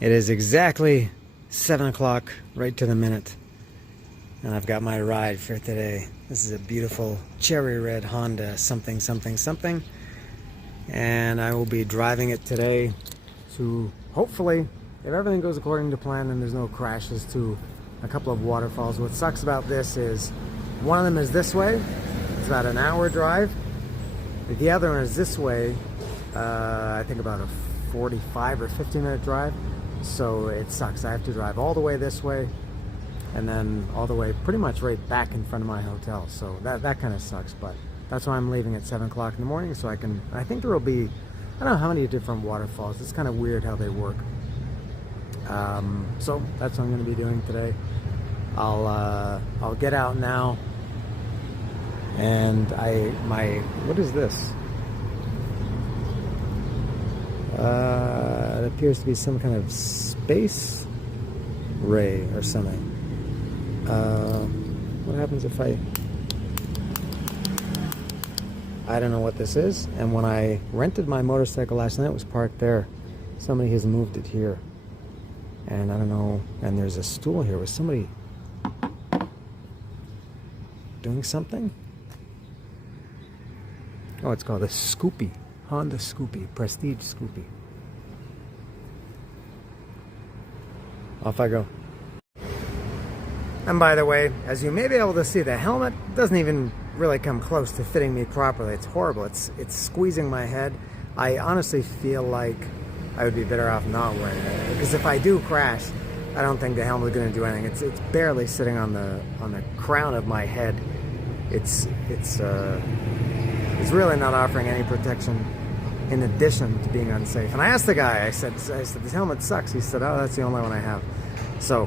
It is exactly 7 o'clock, right to the minute. And I've got my ride for today. This is a beautiful cherry red Honda something something something. And I will be driving it today to, hopefully, if everything goes according to plan and there's no crashes, to a couple of waterfalls. What sucks about this is one of them is this way. It's about an hour drive. The other one is this way. I think about a 45 or 50-minute drive. So it sucks. I have to drive all the way this way and then all the way pretty much right back in front of my hotel. So that kind of sucks, but that's why I'm leaving at 7 o'clock in the morning, so I think there will be, I don't know how many different waterfalls. It's kind of weird how they work. So that's what I'm going to be doing today. I'll get out now, and what is this? It appears to be some kind of space ray or something. What happens if I don't know what this is. And when I rented my motorcycle last night, it was parked there. Somebody has moved it here. And I don't know, and there's a stool here. Was somebody doing something? Oh, it's called a Scoopy. Honda Scoopy, Prestige Scoopy. Off I go. And by the way, as you may be able to see, the helmet doesn't even really come close to fitting me properly. It's horrible. It's squeezing my head. I honestly feel like I would be better off not wearing it, because if I do crash, I don't think the helmet is going to do anything. It's barely sitting on the crown of my head. It's really not offering any protection in addition to being unsafe. And I asked the guy, I said, this helmet sucks. He said, oh, that's the only one I have. So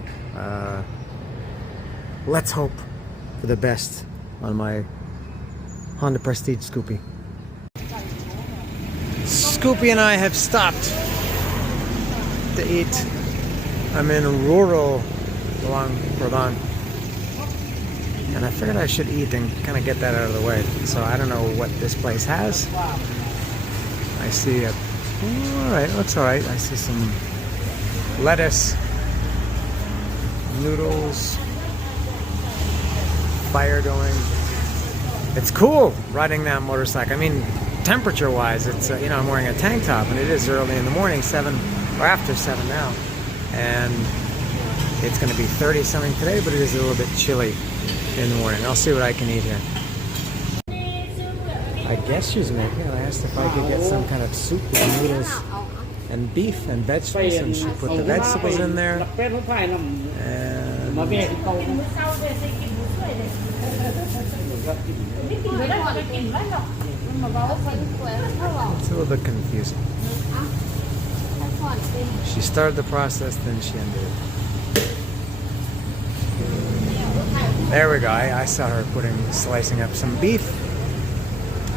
let's hope for the best on my Honda Prestige Scoopy. Scoopy and I have stopped to eat. I'm in rural Luang, Prabang, and I figured I should eat and kind of get that out of the way. So I don't know what this place has. I see alright, looks alright. I see some lettuce, noodles, fire going. It's cool riding that motorcycle. I mean, temperature-wise, it's you know, I'm wearing a tank top, and it is early in the morning, 7 or after 7 now, and it's going to be 30-something today, but it is a little bit chilly in the morning. I'll see what I can eat here. I guess she's making it. I asked if I could get some kind of soup with noodles and beef and vegetables, and she put the vegetables in there. And it's a little bit confusing. She started the process, then she ended it. There we go. I saw her slicing up some beef.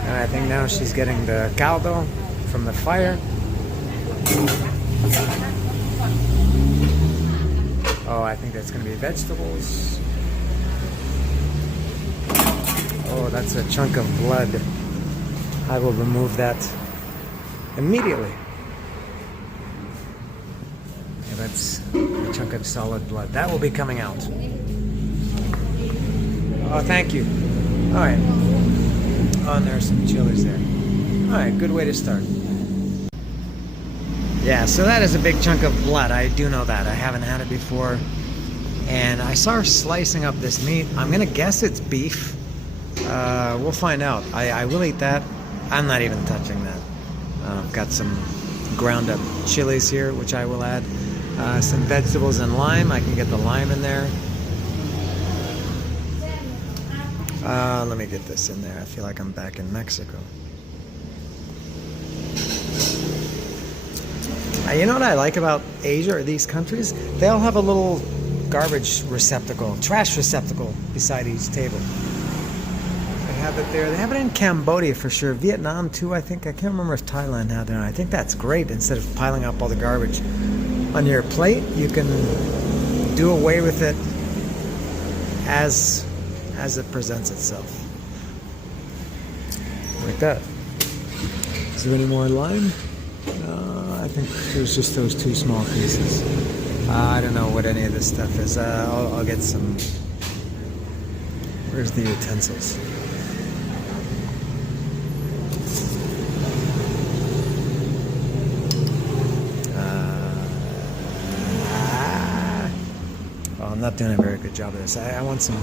And I think now she's getting the caldo from the fire. Oh, I think that's going to be vegetables. Oh, that's a chunk of blood. I will remove that immediately. Yeah, that's a chunk of solid blood. That will be coming out. Oh, thank you. All right. Oh, and there's some chilies there. Alright, good way to start. Yeah, so that is a big chunk of blood. I do know that. I haven't had it before. And I saw her slicing up this meat. I'm going to guess it's beef. We'll find out. I will eat that. I'm not even touching that. I've got some ground up chilies here, which I will add. Some vegetables and lime. I can get the lime in there. Let me get this in there. I feel like I'm back in Mexico. You know what I like about Asia or these countries? They all have a little garbage receptacle, trash receptacle beside each table. They have it there. They have it in Cambodia for sure. Vietnam too, I think. I can't remember if Thailand had it. I think that's great. Instead of piling up all the garbage on your plate, you can do away with it as it presents itself. Like that. Is there any more lime? I think it was just those two small pieces. I don't know what any of this stuff is. I'll get some. Where's the utensils? Well, I'm not doing a very good job of this. I want some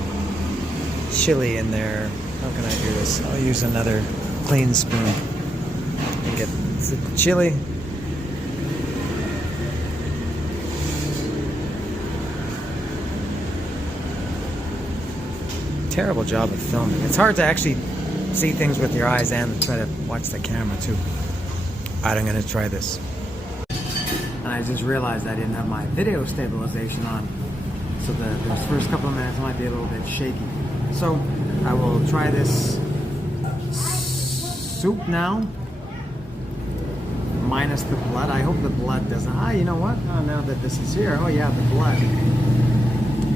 chili in there. How can I do this? I'll use another clean spoon and get the chili. Terrible job of filming. It's hard to actually see things with your eyes and try to watch the camera too. Alright, I'm gonna try this. And I just realized I didn't have my video stabilization on, so those first couple of minutes might be a little bit shaky. So I will try this soup now, minus the blood. I hope the blood doesn't. You know what? Oh, now that this is here, oh yeah, the blood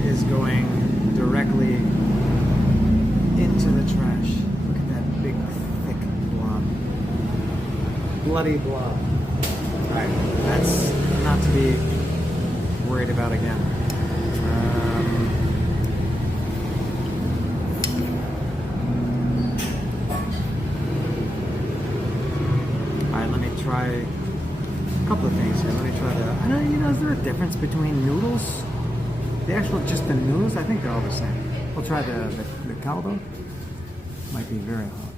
is going directly into the trash. Look at that big, thick blob. Bloody blob. Alright, that's not to be worried about again. Alright, let me try a couple of things here. Let me try the... I don't know, is there a difference between noodles? Just the noodles? I think they're all the same. We'll try the caldo. Might be very hot.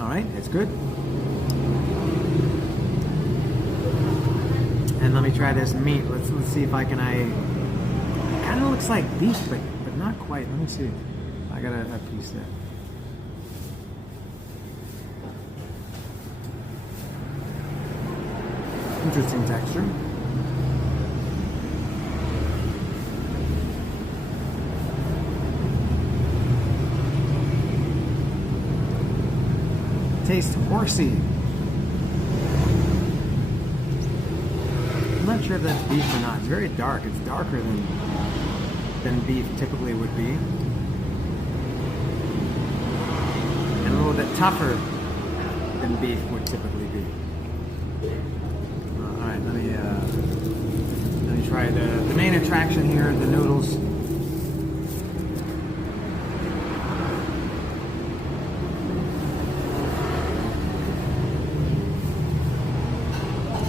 All right, it's good. And let me try this meat. Let's see if I can. It kind of looks like beef, but not quite. Let me see. I got a piece there. Interesting texture. Tastes horsey. I'm not sure if that's beef or not. It's very dark. It's darker than beef typically would be. And a little bit tougher than beef would typically be. Alright, let me try the main attraction here, the noodles.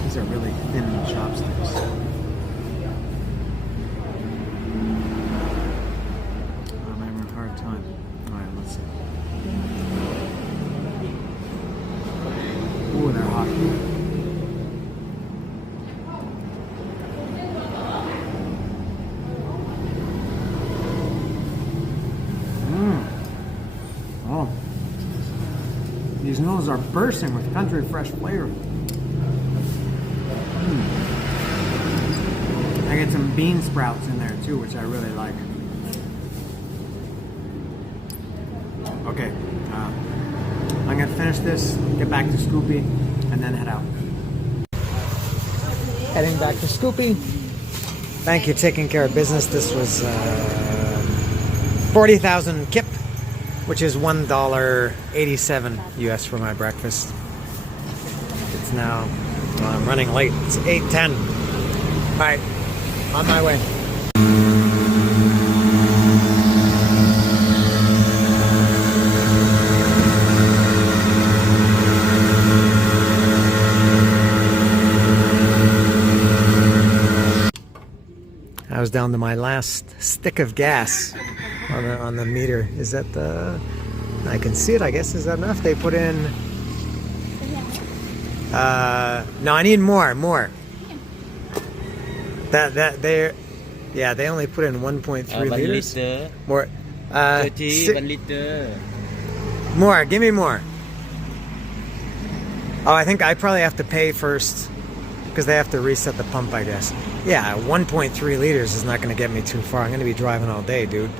These are really thin chopsticks. I'm having a hard time. Alright, let's see. Ooh, they're hot. Oh. These noodles are bursting with country fresh flavor. I get some bean sprouts in there too, which I really like. Okay, I'm gonna finish this, get back to Scoopy, and then head out. Heading back to Scoopy. Thank you, taking care of business. This was 40,000 kip, which is $1.87 US for my breakfast. It's now, well, I'm running late. It's 8:10. All right, on my way. I was down to my last stick of gas on the meter. Is that the... I can see it, I guess. Is that enough? They put in... no, I need more. They only put in 1.3 liters. Liter. More. 1 liter. More, give me more. Oh, I think I probably have to pay first because they have to reset the pump, I guess. Yeah, 1.3 liters is not going to get me too far. I'm going to be driving all day, dude.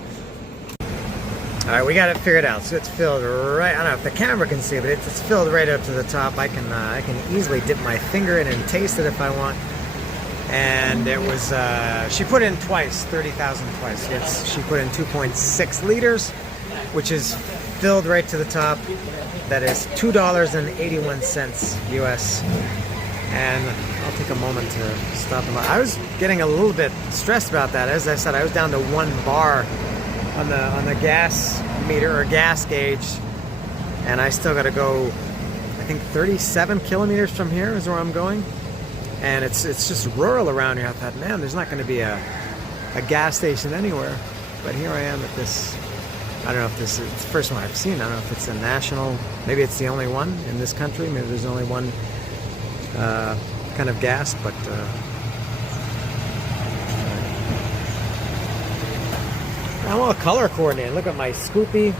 All right, we got it figured out. So it's filled right. I don't know if the camera can see, but it's filled right up to the top. I can easily dip my finger in and taste it if I want. And it was she put in twice, 30,000 twice. Yes, she put in 2.6 liters, which is filled right to the top. That is $2.81 US. And I'll take a moment to stop and I was getting a little bit stressed about that. As I said, I was down to 1 bar on the gas meter or gas gauge, and I still got to go. I think 37 kilometers from here is where I'm going, and it's just rural around here. I thought, man, there's not going to be a gas station anywhere, but here I am at this. I don't know if this is the first one I've seen. I don't know if it's a national. Maybe it's the only one in this country. Maybe there's only one kind of gas, but I'm all color coordinated. Look at my Scoopy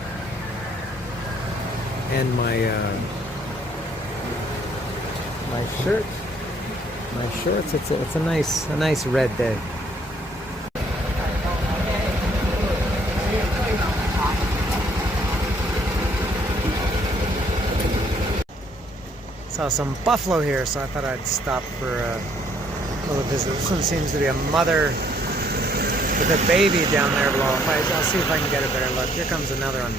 and my my shirt. My shirts. It's a nice red day. Saw some buffalo here, so I thought I'd stop for a little visit. This one seems to be a mother with a baby down there below. I'll see if I can get a better look. Here comes another one.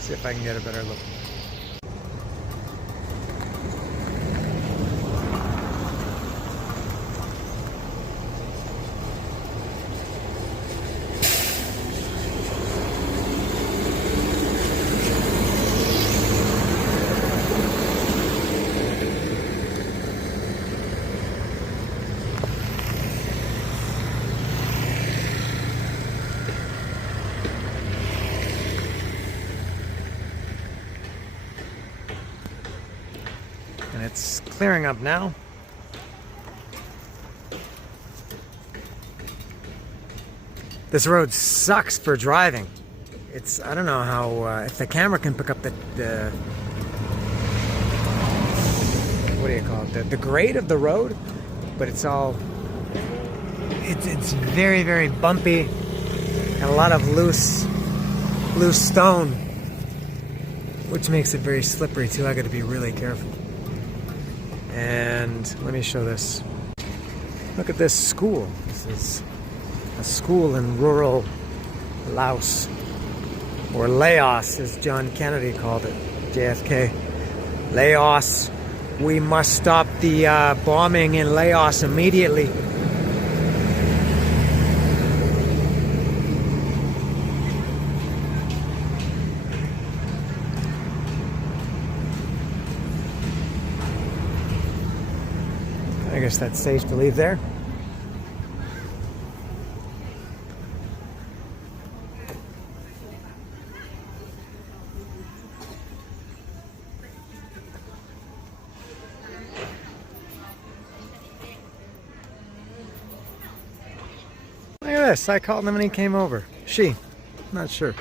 See if I can get a better look. And it's clearing up now. This road sucks for driving. I don't know how, if the camera can pick up the what do you call it? The grade of the road, but it's very, very bumpy and a lot of loose stone, which makes it very slippery too. I got to be really careful. And let me show this. Look at this school. This is a school in rural Laos, or Laos as John Kennedy called it, JFK. Laos. We must stop the bombing in Laos immediately. I guess that's safe to leave there. Look at this. I called him and he came over. She. Not sure.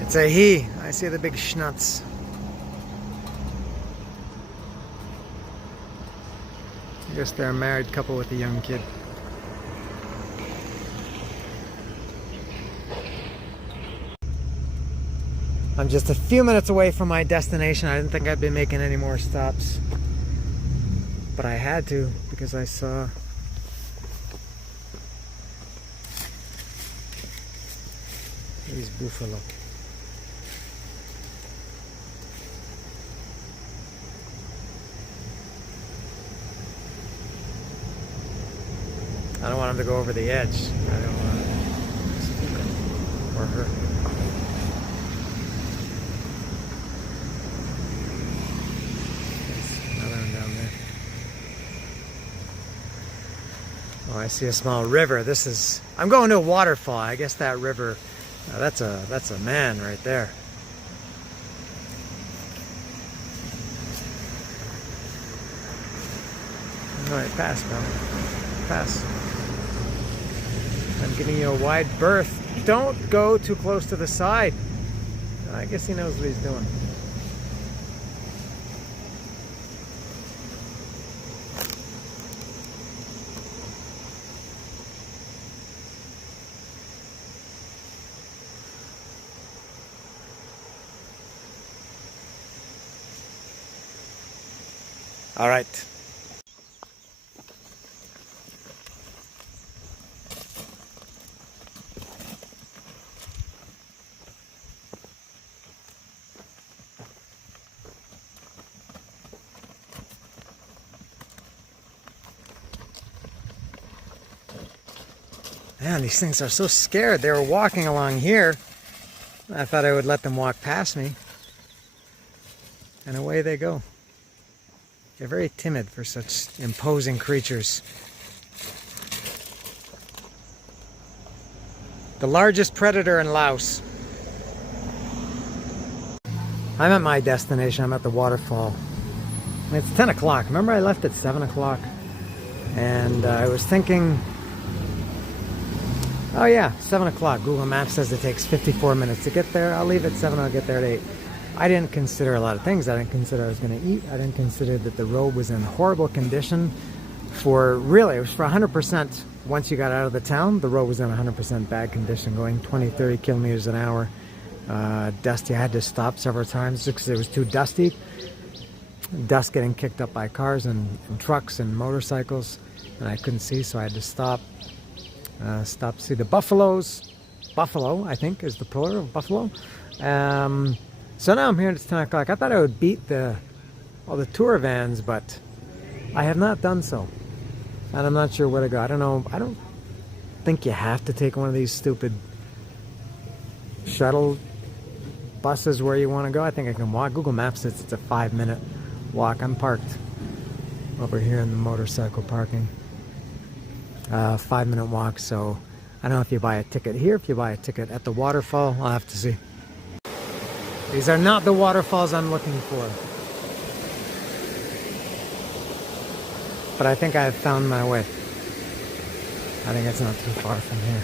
It's a he. I see the big schnutz. I guess they're a married couple with a young kid. I'm just a few minutes away from my destination. I didn't think I'd be making any more stops, but I had to because I saw these buffalo. I don't want him to go over the edge. I don't want him or her. There's another one down there. Oh, I see a small river. I'm going to a waterfall. I guess that river, that's a man right there. All right, pass, pal. Pass. I'm giving you a wide berth. Don't go too close to the side. I guess he knows what he's doing. All right. Man, these things are so scared. They were walking along here. I thought I would let them walk past me. And away they go. They're very timid for such imposing creatures. The largest predator in Laos. I'm at my destination. I'm at the waterfall. It's 10 o'clock. Remember I left at 7 o'clock? And I was thinking... Oh yeah, 7 o'clock. Google Maps says it takes 54 minutes to get there. I'll leave at 7, I'll get there at 8. I didn't consider a lot of things. I didn't consider I was going to eat. I didn't consider that the road was in horrible condition for, really, it was for 100%. Once you got out of the town, the road was in 100% bad condition, going 20, 30 kilometers an hour. Dusty, I had to stop several times just because it was too dusty. Dust getting kicked up by cars and trucks and motorcycles, and I couldn't see, so I had to stop. Stop to see the buffaloes. Buffalo, I think, is the plural of buffalo. So now I'm here, it's 10 o'clock. I thought I would beat all the tour vans, but I have not done so. And I'm not sure where to go. I don't know. I don't think you have to take one of these stupid shuttle buses where you want to go. I think I can walk. Google Maps says it's a 5-minute walk. I'm parked over here in the motorcycle parking. 5-minute walk, so I don't know if you buy a ticket here, if you buy a ticket at the waterfall, I'll have to see. These are not the waterfalls I'm looking for. But I think I've found my way. I think it's not too far from here.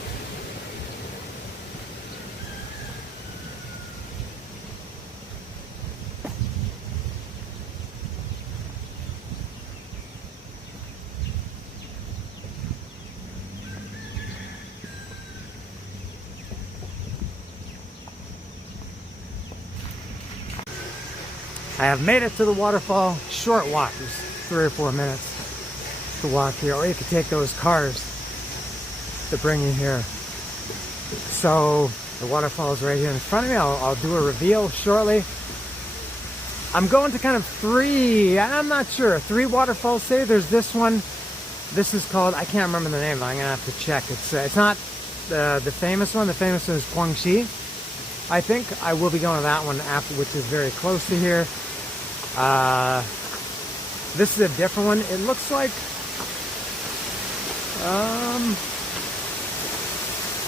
I have made it to the waterfall. Short walk, it's 3 or 4 minutes to walk here, or you could take those cars to bring you here. So the waterfall is right here in front of me. I'll do a reveal shortly. I'm going to kind of 3, I'm not sure, 3 waterfalls today. There's this one. This is called, I can't remember the name, but I'm gonna have to check. It's not the famous one. The famous one is Kuang, I think. I will be going to that one after, which is very close to here. This is a different one. It looks like,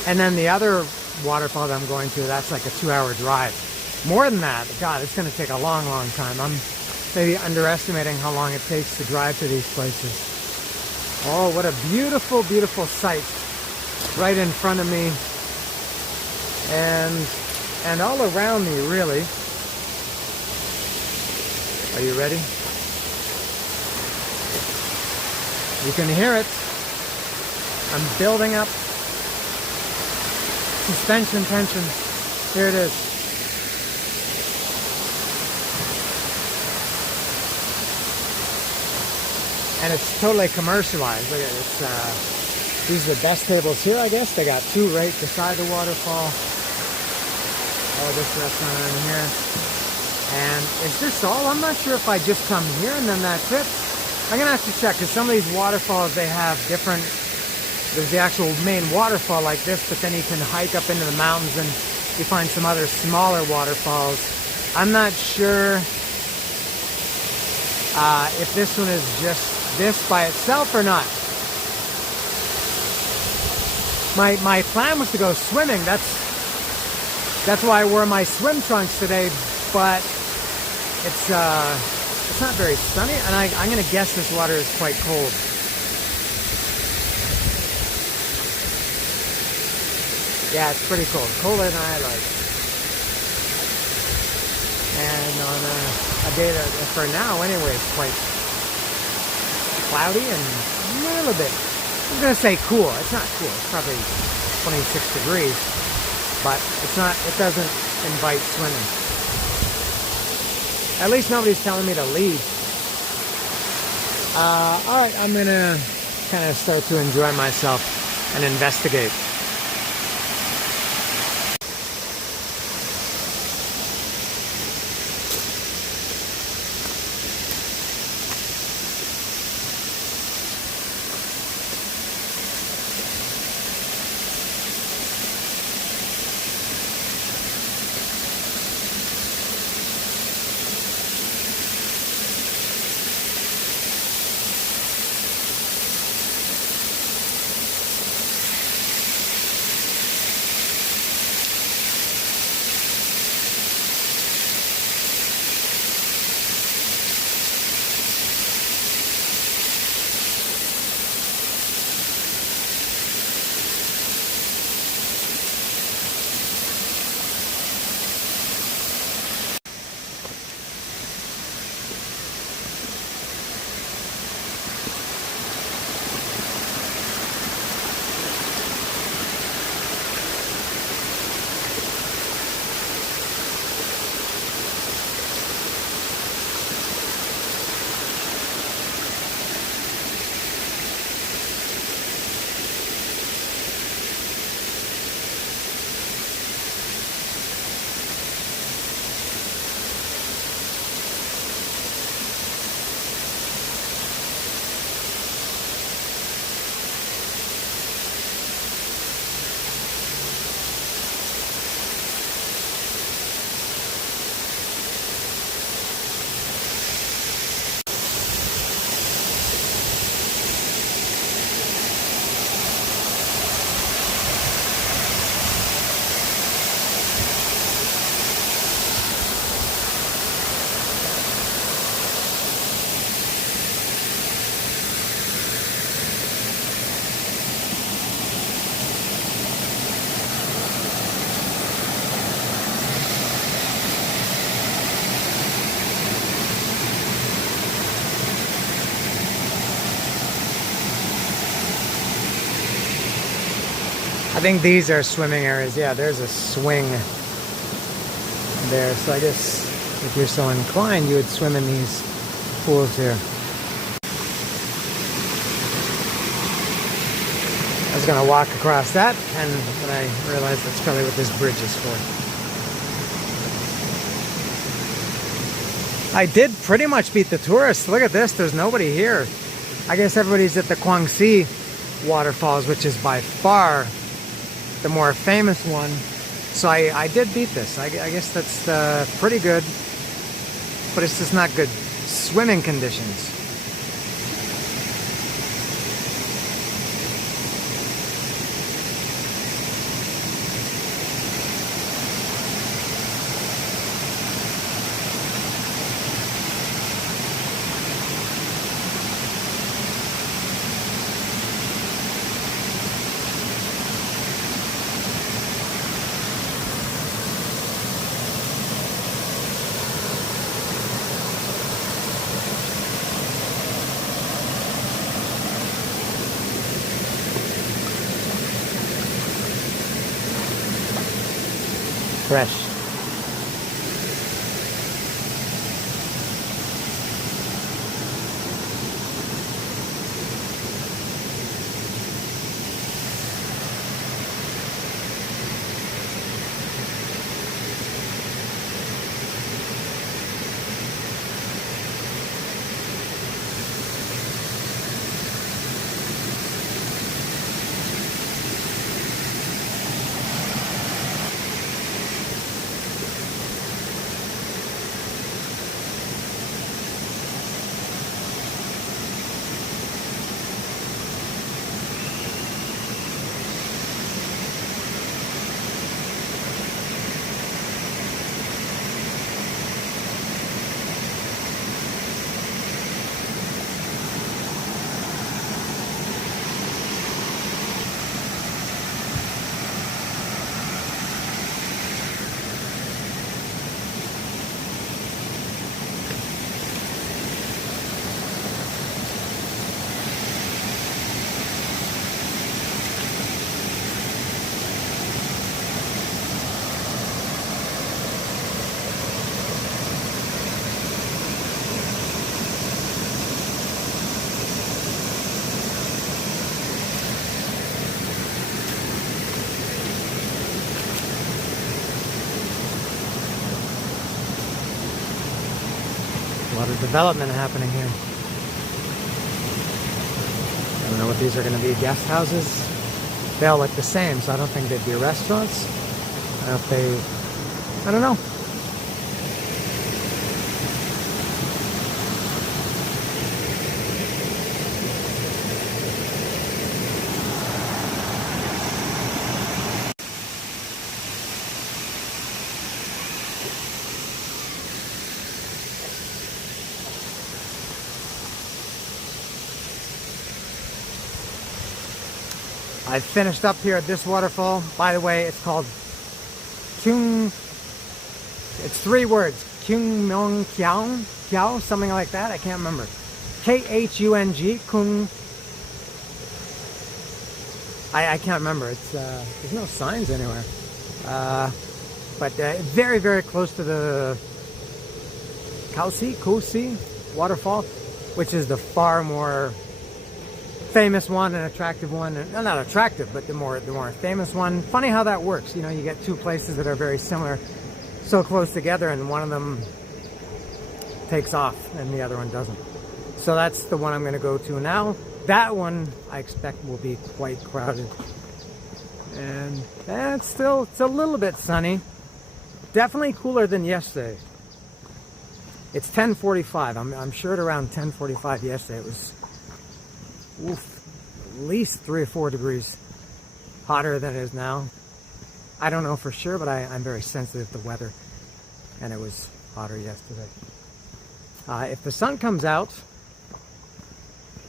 and then the other waterfall that I'm going to, that's like a 2-hour drive. More than that, God, it's going to take a long, long time. I'm maybe underestimating how long it takes to drive to these places. Oh, what a beautiful, beautiful sight right in front of me. And all around me, really. Are you ready? You can hear it. I'm building up suspension tension. Here it is. And it's totally commercialized. Look at it. These are the best tables here, I guess. They got 2 right beside the waterfall. Oh, this restaurant in here. And is this all? I'm not sure if I just come here and then that's it. I'm gonna have to check, because some of these waterfalls, they have different, there's the actual main waterfall like this, but then you can hike up into the mountains and you find some other smaller waterfalls. I'm not sure if this one is just this by itself or not. My plan was to go swimming. That's why I wore my swim trunks today, but it's not very sunny, and I'm going to guess this water is quite cold. Yeah, it's pretty cold. Colder than I like. And on a day that, for now anyway, it's quite cloudy and a little bit, I'm going to say cool. It's not cool. It's probably 26 degrees, but it doesn't invite swimming. At least nobody's telling me to leave. All right, I'm gonna kind of start to enjoy myself and investigate. I think these are swimming areas. Yeah, there's a swing there. So I guess if you're so inclined, you would swim in these pools here. I was going to walk across that, and then I realized that's probably what this bridge is for. I did pretty much beat the tourists. Look at this. There's nobody here. I guess everybody's at the Kuang waterfalls, which is by far the more famous one. So I did beat this. I guess that's pretty good, but it's just not good swimming conditions. Fresh. lot of development happening here. I don't know what these are going to be. Guest houses. They all look the same, so I don't think they'd be restaurants. I don't know. I finished up here at this waterfall. By the way, it's called Kuang. It's 3 words. Kuang Kiao, something like that. I can't remember. Khung. Kuang. I can't remember. It's there's no signs anywhere. But very, very close to the Khoun waterfall, which is the far more famous one and attractive one. No, not attractive, but the more famous one. Funny how that works. You know, you get 2 places that are very similar, so close together, and one of them takes off and the other one doesn't. So that's the one I'm going to go to now. That one I expect will be quite crowded, and it's a little bit sunny. Definitely cooler than yesterday. It's 10:45. I'm sure at around 10:45 yesterday it was at least 3 or 4 degrees hotter than it is now. I don't know for sure, but I'm very sensitive to weather, and it was hotter yesterday. If the sun comes out,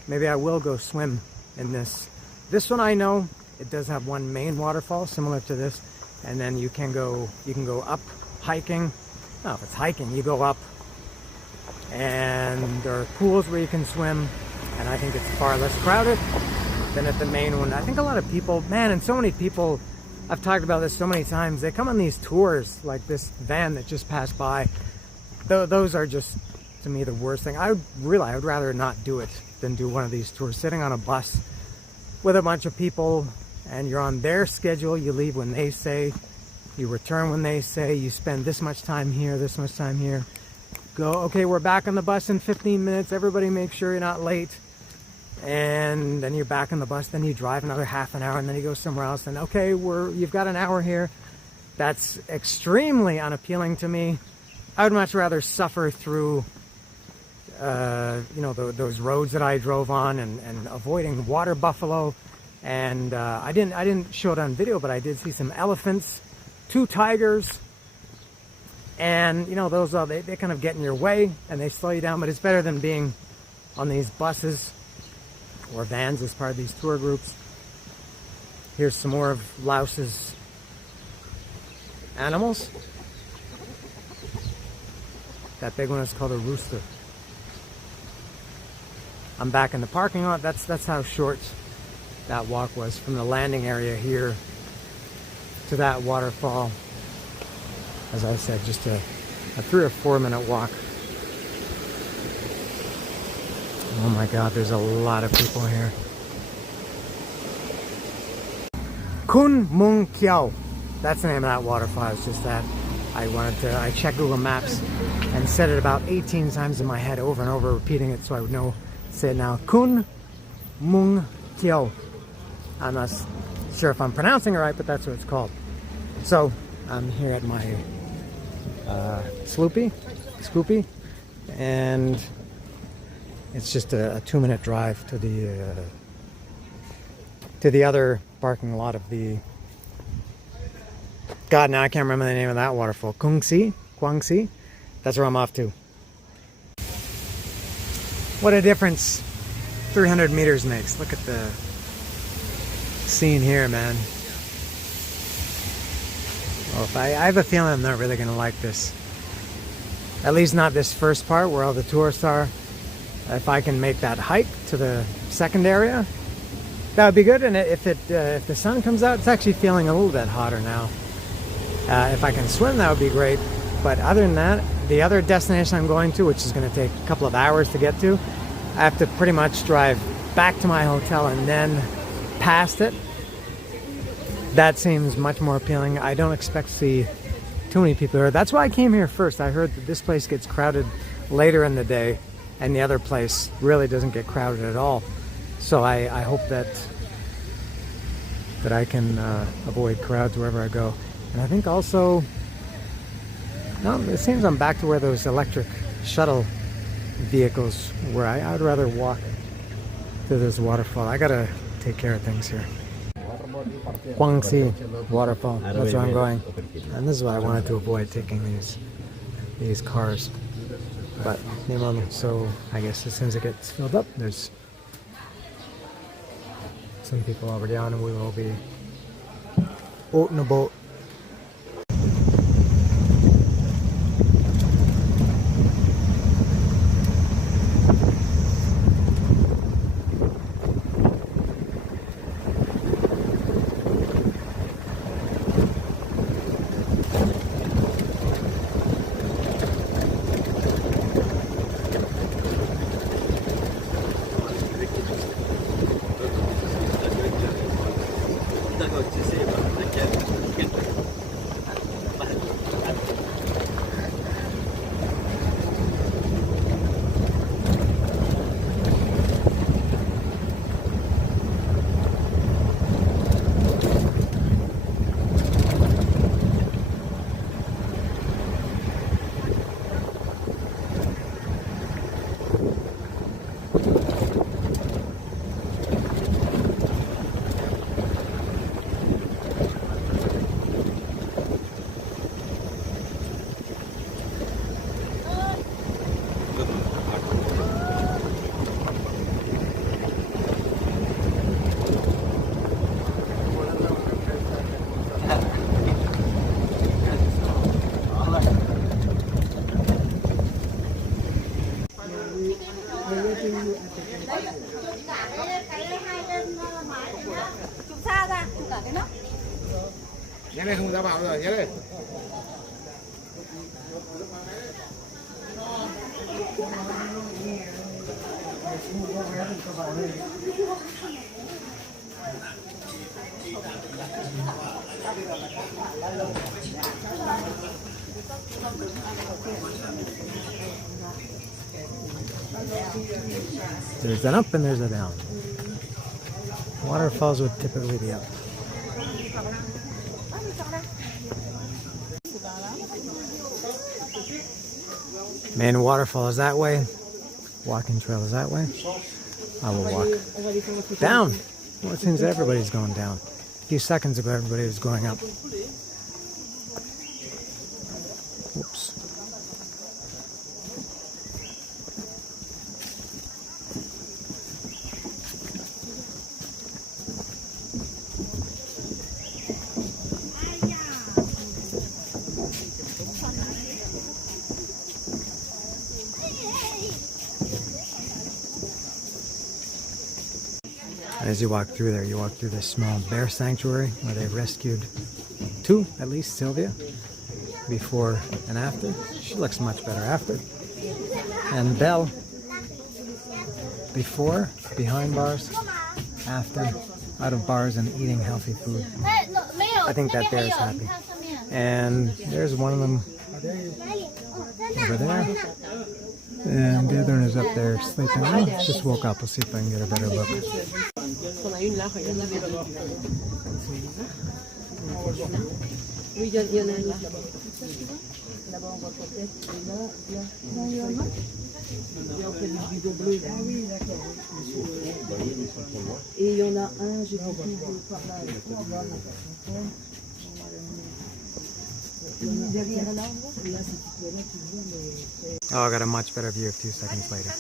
maybe I will go swim in this. This one I know it does have one main waterfall similar to this, and then you can go up hiking. No, if it's hiking, you go up, and there are pools where you can swim. And I think it's far less crowded than at the main one. I think a lot of people, man, and so many people, I've talked about this so many times, they come on these tours, like this van that just passed by. Those are just, to me, the worst thing. I would rather not do it than do one of these tours. Sitting on a bus with a bunch of people, and you're on their schedule, you leave when they say, you return when they say, you spend this much time here, this much time here. Go, okay, we're back on the bus in 15 minutes. Everybody make sure you're not late. And then you're back on the bus. Then you drive another half an hour, and then you go somewhere else. And okay, you've got an hour here. That's extremely unappealing to me. I would much rather suffer through, those roads that I drove on, and avoiding water buffalo. And I didn't show it on video, but I did see some elephants, 2 tigers. And, you know, those they kind of get in your way and they slow you down, but it's better than being on these buses or vans as part of these tour groups. Here's some more of Laos's animals. That big one is called a rooster. I'm back in the parking lot. That's how short that walk was from the landing area here to that waterfall. As I said, just a 3 or 4 minute walk. Oh my God, there's a lot of people here. Khoun Moung Kiao. That's the name of that waterfall. It's just that I checked Google Maps and said it about 18 times in my head, over and over, repeating it so I would know. Say it now. Khoun Moung Kiao. I'm not sure if I'm pronouncing it right, but that's what it's called. So I'm here at my Scoopy, and it's just a 2-minute drive to the other parking lot of the. God, now I can't remember the name of that waterfall. Kuang. That's where I'm off to. What a difference 300 meters makes. Look at the scene here, man. Well, I have a feeling I'm not really going to like this. At least not this first part where all the tourists are. If I can make that hike to the second area, that would be good. And if the sun comes out, it's actually feeling a little bit hotter now. If I can swim, that would be great. But other than that, the other destination I'm going to, which is going to take a couple of hours to get to, I have to pretty much drive back to my hotel and then past it. That seems much more appealing. I don't expect to see too many people here. That's why I came here first. I heard that this place gets crowded later in the day, and the other place really doesn't get crowded at all. So I hope that I can avoid crowds wherever I go. And I think also, no, it seems I'm back to where those electric shuttle vehicles were. I would rather walk to this waterfall. I gotta take care of things here. Kuang waterfall. That's where I'm going. And this is what I wanted to avoid, taking these cars. But so I guess as soon as it gets filled up, there's some people already on, and we will be out in a boat. Nhé này không ra bảo rồi, nhé này. There's an up and there's a down. Waterfalls would typically be up. Main waterfall is that way. Walking trail is that way. I will walk down. Well, it seems everybody's going down. A few seconds ago, everybody was going up. Whoops. As you walk through there, you walk through this small bear sanctuary where they rescued two, at least, Sylvia, before and after. She looks much better after. And Belle, before, behind bars, after, out of bars and eating healthy food. I think that bear is happy. And there's one of them over there. And the other one is up there sleeping. Oh, just woke up. We'll see if I can get a better look. Oh, I got a much better view a few seconds later.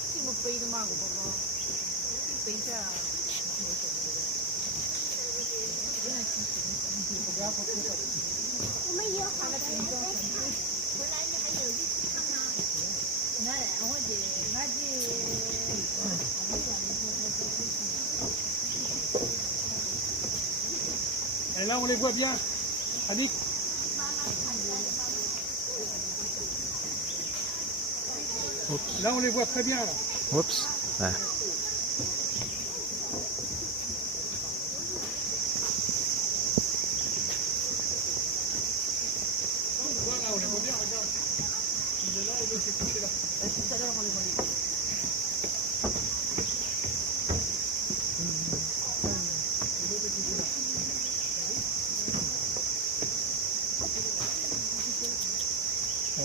Et là, on les voit bien. Annick. Oops. Là, on les voit très bien. Là. Whoops. There. Voilà, on les voit bien, regarde. Il est là, il veut se coucher là.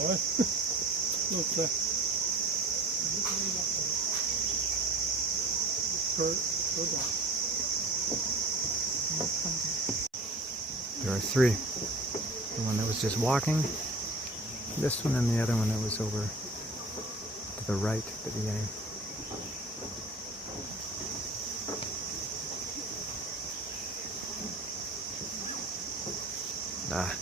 ouais. Donc là. There are three. The one that was just walking, this one, and the other one that was over to the right at the beginning. Ah.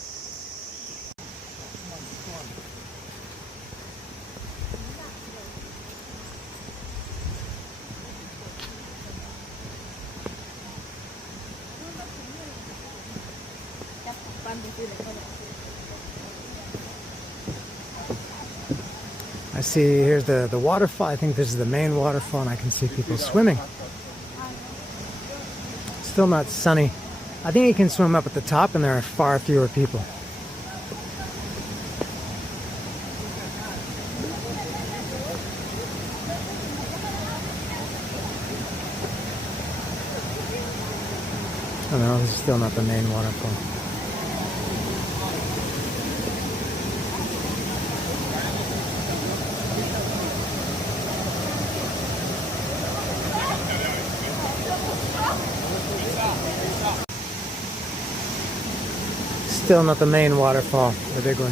I see here's the waterfall. I think this is the main waterfall, and I can see people swimming. Still not sunny. I think you can swim up at the top, and there are far fewer people. Oh no, this is still not the main waterfall. Still not the main waterfall, the big one.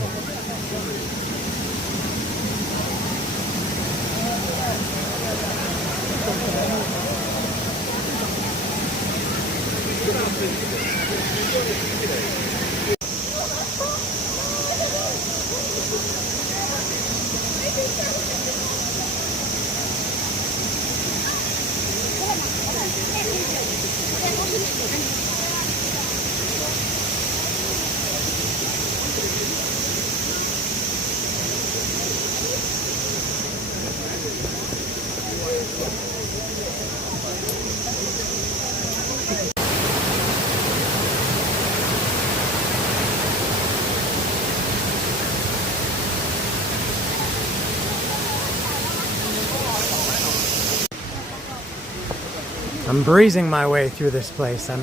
I'm breezing my way through this place. I'm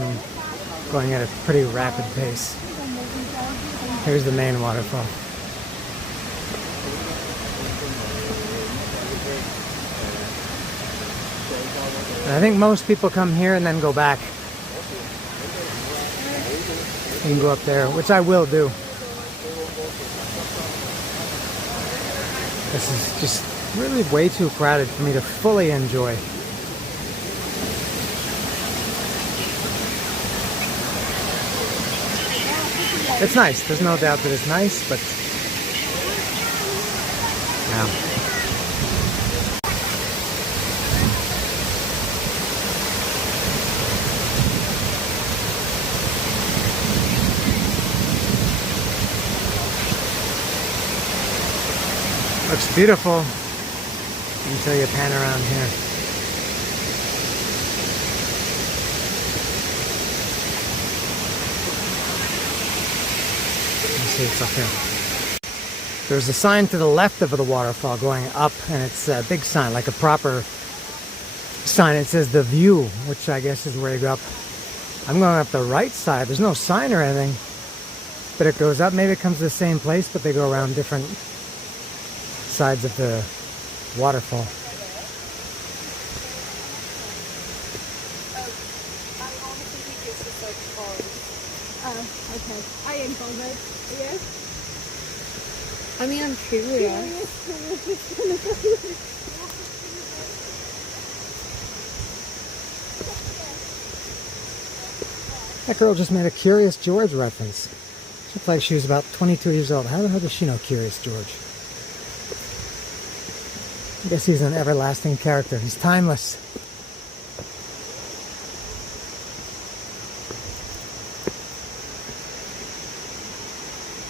going at a pretty rapid pace. Here's the main waterfall. And I think most people come here and then go back. You can go up there, which I will do. This is just really way too crowded for me to fully enjoy. It's nice. There's no doubt that it's nice, but yeah. Looks beautiful until you pan around here. It's up here. There's a sign to the left of the waterfall going up, and it's a big sign, like a proper sign. It says the view, which I guess is where you go up. I'm going up the right side. There's no sign or anything, but it goes up. Maybe it comes to the same place, but they go around different sides of the waterfall. Okay. I ain't bothered. Yeah. I mean, I'm curious. That girl just made a Curious George reference. She looked like she was about 22 years old. How the hell does she know Curious George? I guess he's an everlasting character. He's timeless.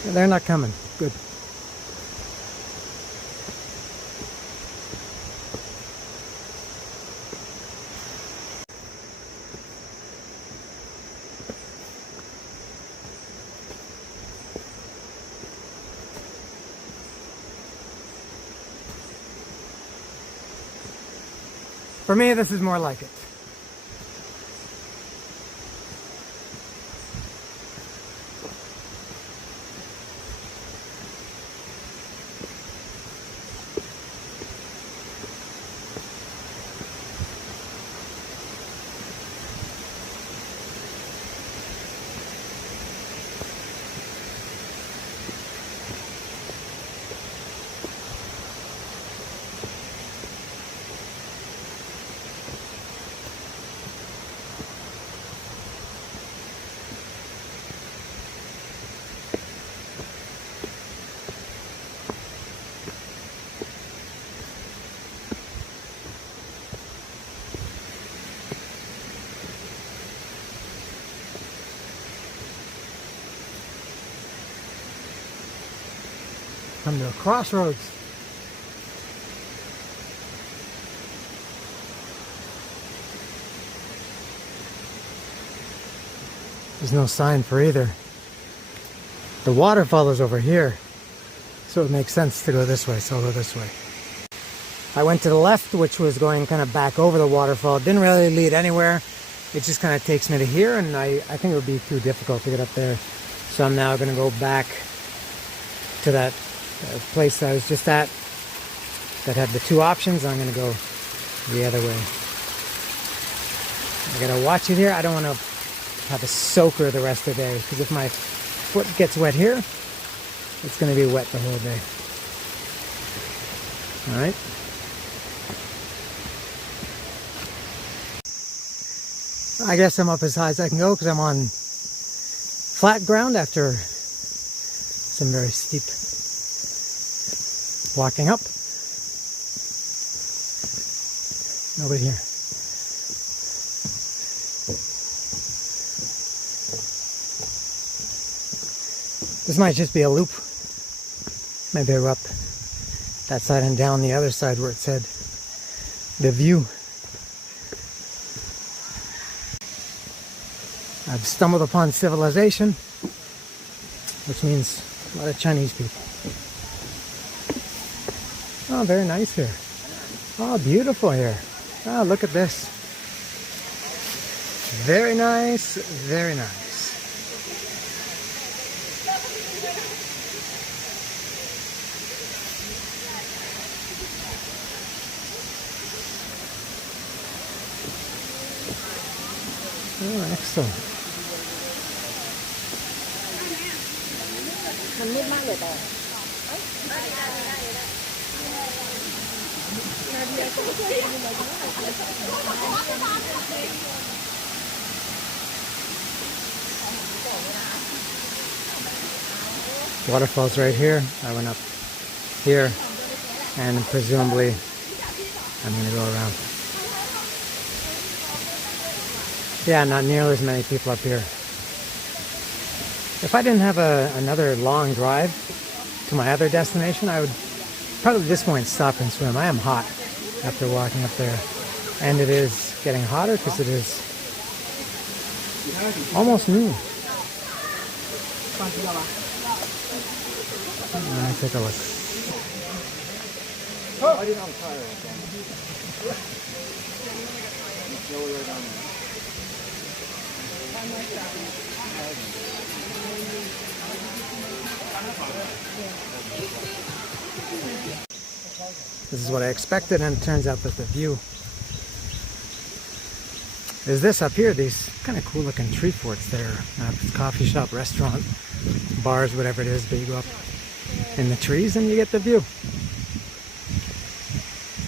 They're not coming. Good. For me, this is more like it. come to a crossroads. There's no sign for either. The waterfall is over here, so it makes sense to go this way, so I'll go this way. I went to the left, which was going kind of back over the waterfall. It didn't really lead anywhere. It just kind of takes me to here, and I think it would be too difficult to get up there. So I'm now going to go back to that place I was just at that had the two options. I'm going to go the other way. I got to watch it here. I don't want to have a soaker the rest of the day, because if my foot gets wet here, it's going to be wet the whole day. All right. I guess I'm up as high as I can go because I'm on flat ground after some very steep walking up. Nobody here. This might just be a loop. Maybe I go up that side and down the other side where it said the view. I've stumbled upon civilization, which means a lot of Chinese people. Oh, very nice here. Oh, beautiful here. Oh, look at this. Very nice, very nice. Oh, excellent. Waterfalls right here. I went up here, and presumably I'm going to go around. Yeah, not nearly as many people up here. If I didn't have another long drive to my other destination, I would probably at this point stop and swim. I am hot after walking up there. And it is getting hotter because it is almost noon. Let me take a look. This is what I expected, and it turns out that the view is this up here. These kind of cool looking tree forts there. Coffee shop, restaurant, bars, whatever it is, but you go up in the trees and you get the view.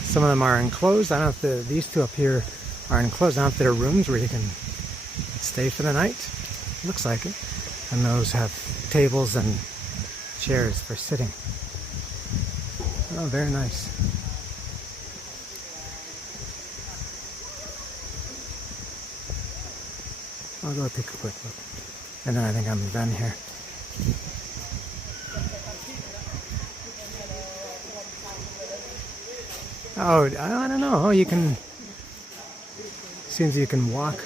Some of them are enclosed. I don't know if these two up here are enclosed. I don't know if they're rooms where you can stay for the night. Looks like it. And those have tables and chairs for sitting. Oh, very nice. I'll go take a quick look. And then I think I'm done here. Oh, I don't know. Oh, you can... Seems you can walk.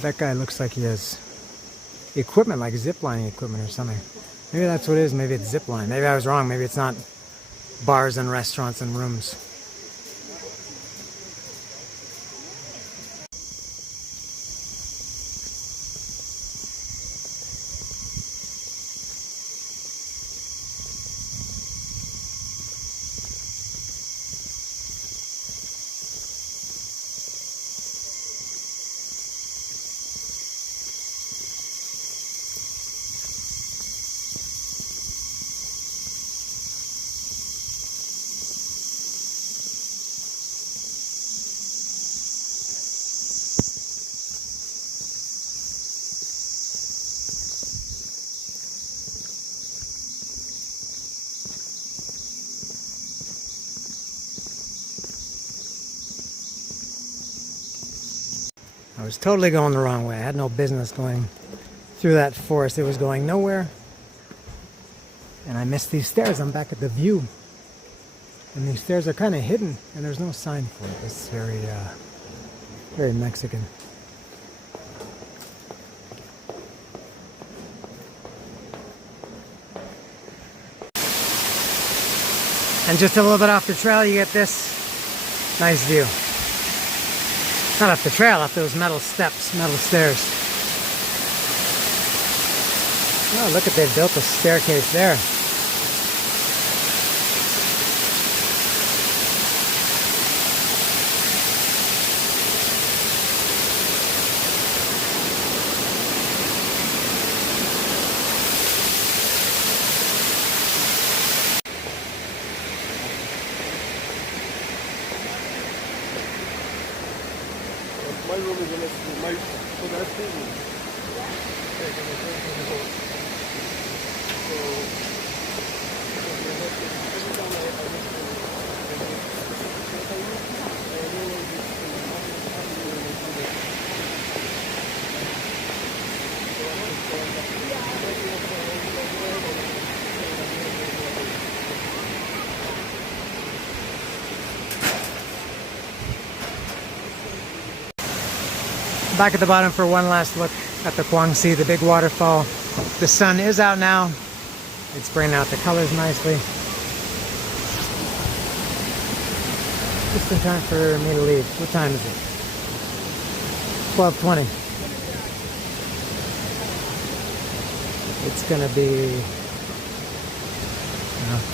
That guy looks like he has equipment, like zip lining equipment or something. Maybe that's what it is. Maybe it's zip line. Maybe I was wrong. Maybe it's not bars and restaurants and rooms. I was totally going the wrong way. I had no business going through that forest. It was going nowhere. And I missed these stairs. I'm back at the view. And these stairs are kind of hidden, and there's no sign for it. It's very, very Mexican. And just a little bit off the trail, you get this nice view. Not off the trail, off those metal steps, metal stairs. Oh, look at, they've built a staircase there. My room is so that's the room. Back at the bottom for one last look at the Kuang Sea, the big waterfall. The sun is out now. It's bringing out the colors nicely. Just in time for me to leave. What time is it? 12:20. It's gonna be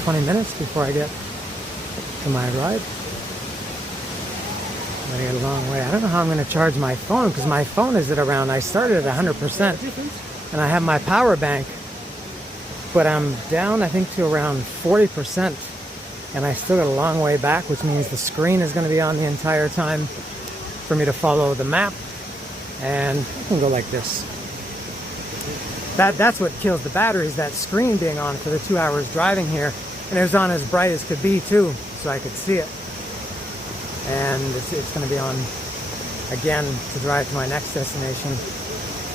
20 minutes before I get to my ride. I got a long way. I don't know how I'm going to charge my phone, because my phone is at around, I started at 100% and I have my power bank, but I'm down I think to around 40%, and I still got a long way back, which means the screen is going to be on the entire time for me to follow the map, and I can go like this. That's what kills the batteries, that screen being on for the 2 hours driving here, and it was on as bright as could be too, so I could see it. And it's going to be on again to drive to my next destination.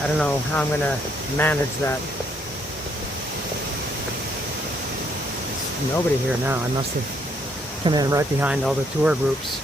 I don't know how I'm going to manage that. There's nobody here now. I must have come in right behind all the tour groups.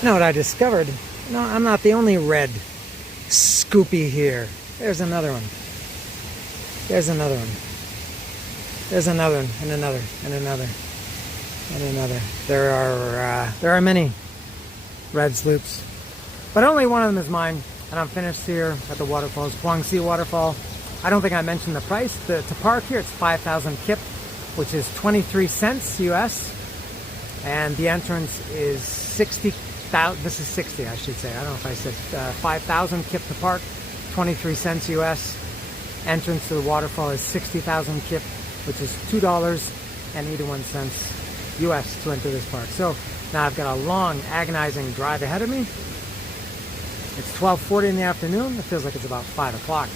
You know what I discovered? No, I'm not the only red scoopy here. There's another one. There's another one. There's another one, and another, and another, and another. There are many red sloops, but only one of them is mine. And I'm finished here at the waterfalls, Kuang Sea Waterfall. I don't think I mentioned the price. To park here, it's 5,000 kip, which is 23 cents US, and the entrance is 60,000. This is 60, I should say. I don't know if I said 5,000 kip to park, 23 cents US. Entrance to the waterfall is 60,000 kip, which is $2.81 US to enter this park. So now I've got a long, agonizing drive ahead of me. It's 12:40 in the afternoon. It feels like it's about 5 o'clock.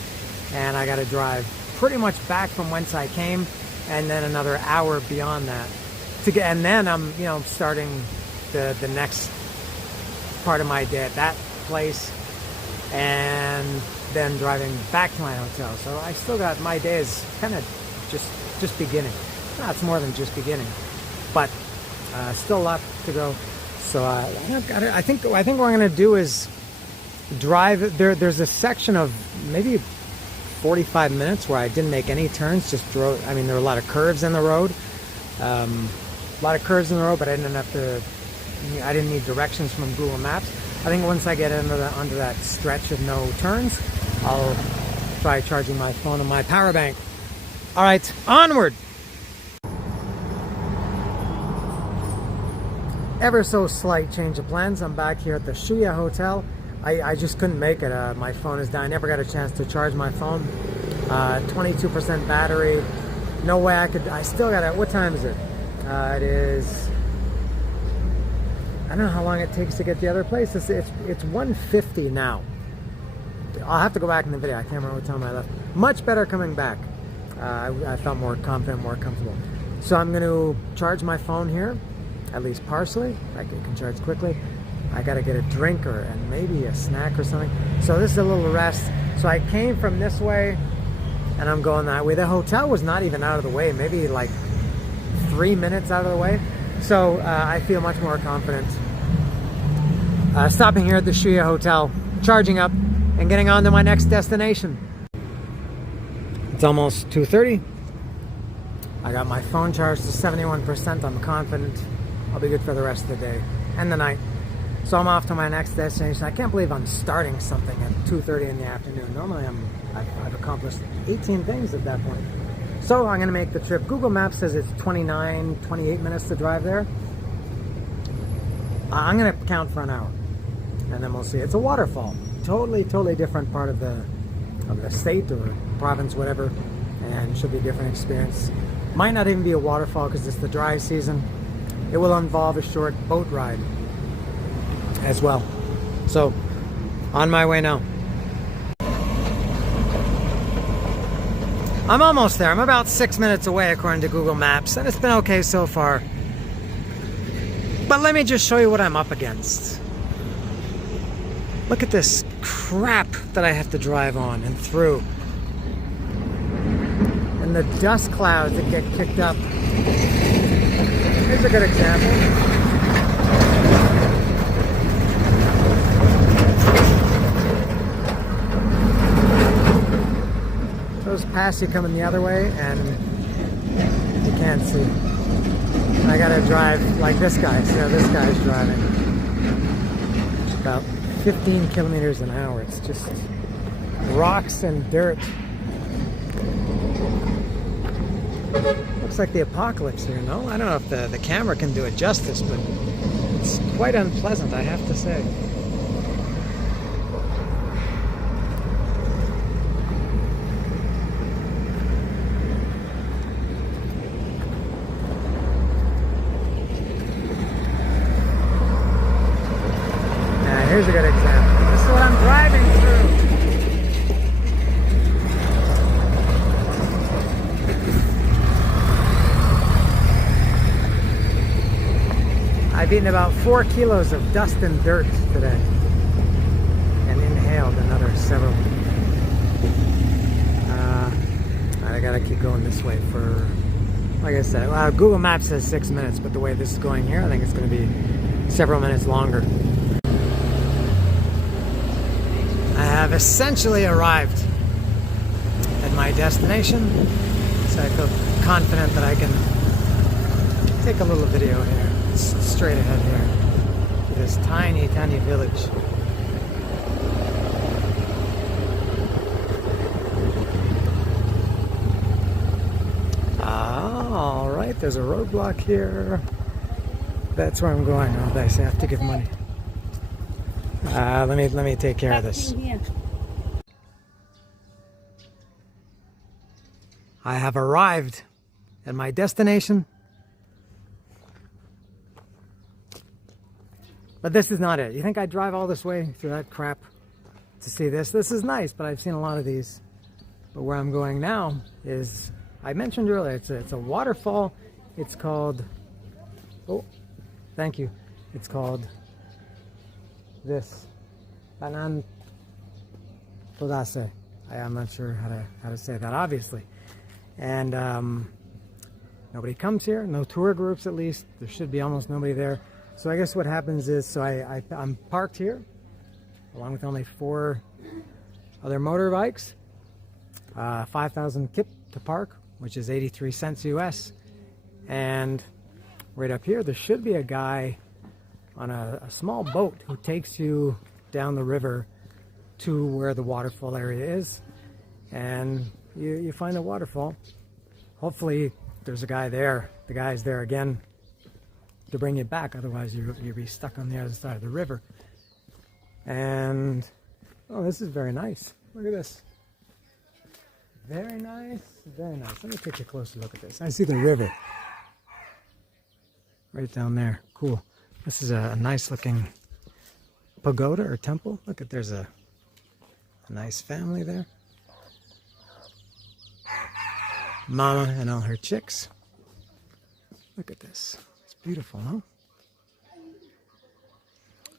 And I got to drive pretty much back from whence I came, and then another hour beyond that. And then I'm, starting the next part of my day at that place, and then driving back to my hotel. So I still got, my day is kind of just beginning. No, it's more than just beginning, but still a lot to go. So I think what I'm going to do is drive. There's a section of maybe 45 minutes where I didn't make any turns, just drove. I mean, there were a lot of curves in the road, but I didn't need directions from Google Maps. I think once I get onto that stretch of no turns, I'll try charging my phone and my power bank All right, onward. Ever so slight change of plans. I'm back here at the Shuya Hotel. I just couldn't make it. My phone is down. I never got a chance to charge my phone. 22% battery. No way I could. I still got it. What time is it? It is. I don't know how long it takes to get the other place. It's 1:50 now. I'll have to go back in the video. I can't remember what time I left. Much better coming back. I felt more confident, more comfortable. So I'm going to charge my phone here, at least partially. I can charge quickly. I got to get a drink and maybe a snack or something. So this is a little rest. So I came from this way, and I'm going that way. The hotel was not even out of the way, maybe like 3 minutes out of the way. So I feel much more confident. Stopping here at the Shuya Hotel, charging up, and getting on to my next destination. It's almost 2:30. I got my phone charged to 71%. I'm confident I'll be good for the rest of the day and the night. So I'm off to my next destination. I can't believe I'm starting something at 2:30 in the afternoon. Normally I've accomplished 18 things at that point. So I'm going to make the trip. Google Maps says it's 28 minutes to drive there. I'm going to count for an hour, and then we'll see. It's a waterfall. Totally different part of the state or province, whatever, and should be a different experience. Might not even be a waterfall because it's the dry season. It will involve a short boat ride as well. So on my way now. I'm almost there. I'm about 6 minutes away according to Google Maps, and it's been okay so far. But let me just show you what I'm up against. Look at this crap that I have to drive on and through. And the dust clouds that get kicked up. Here's a good example. Those pass you coming the other way and you can't see. I gotta drive like this guy. See how this guy's driving. About 15 kilometers an hour. It's just rocks and dirt. Looks like the apocalypse here, no? I don't know if the camera can do it justice, but it's quite unpleasant, I have to say. Here's a good example. This is what I'm driving through. I've eaten about 4 kilos of dust and dirt today and inhaled another several. I gotta keep going this way for, like I said, Google Maps says 6 minutes, but the way this is going here, I think it's going to be several minutes longer. I have essentially arrived at my destination, so I feel confident that I can take a little video here. It's straight ahead here to this tiny village. All right, there's a roadblock here. That's where I'm going. Oh, I have to give money. Let me take care of this. I have arrived at my destination. But this is not it. You think I'd drive all this way through that crap to see this? This is nice, but I've seen a lot of these. But where I'm going now is, I mentioned earlier, it's a waterfall. It's called, oh, thank you. It's called this. Banan Podase. I'm not sure how to say that, obviously. And nobody comes here, no tour groups at least. There should be almost nobody there. So I guess what happens is, so I'm parked here, along with only 4 other motorbikes. 5,000 kip to park, which is 83 cents US. And right up here, there should be a guy on a small boat who takes you down the river to where the waterfall area is. And you find the waterfall. hopefully there's a guy there. The guy's there again to bring you back. Otherwise, you'll be stuck on the other side of the river. And, oh, this is very nice. Look at this. Very nice, very nice. Let me take a closer look at this. I see the river right down there. Cool. This is a nice looking pagoda or temple. Look at, there's a nice family there. Mama and all her chicks. Look at this. It's beautiful,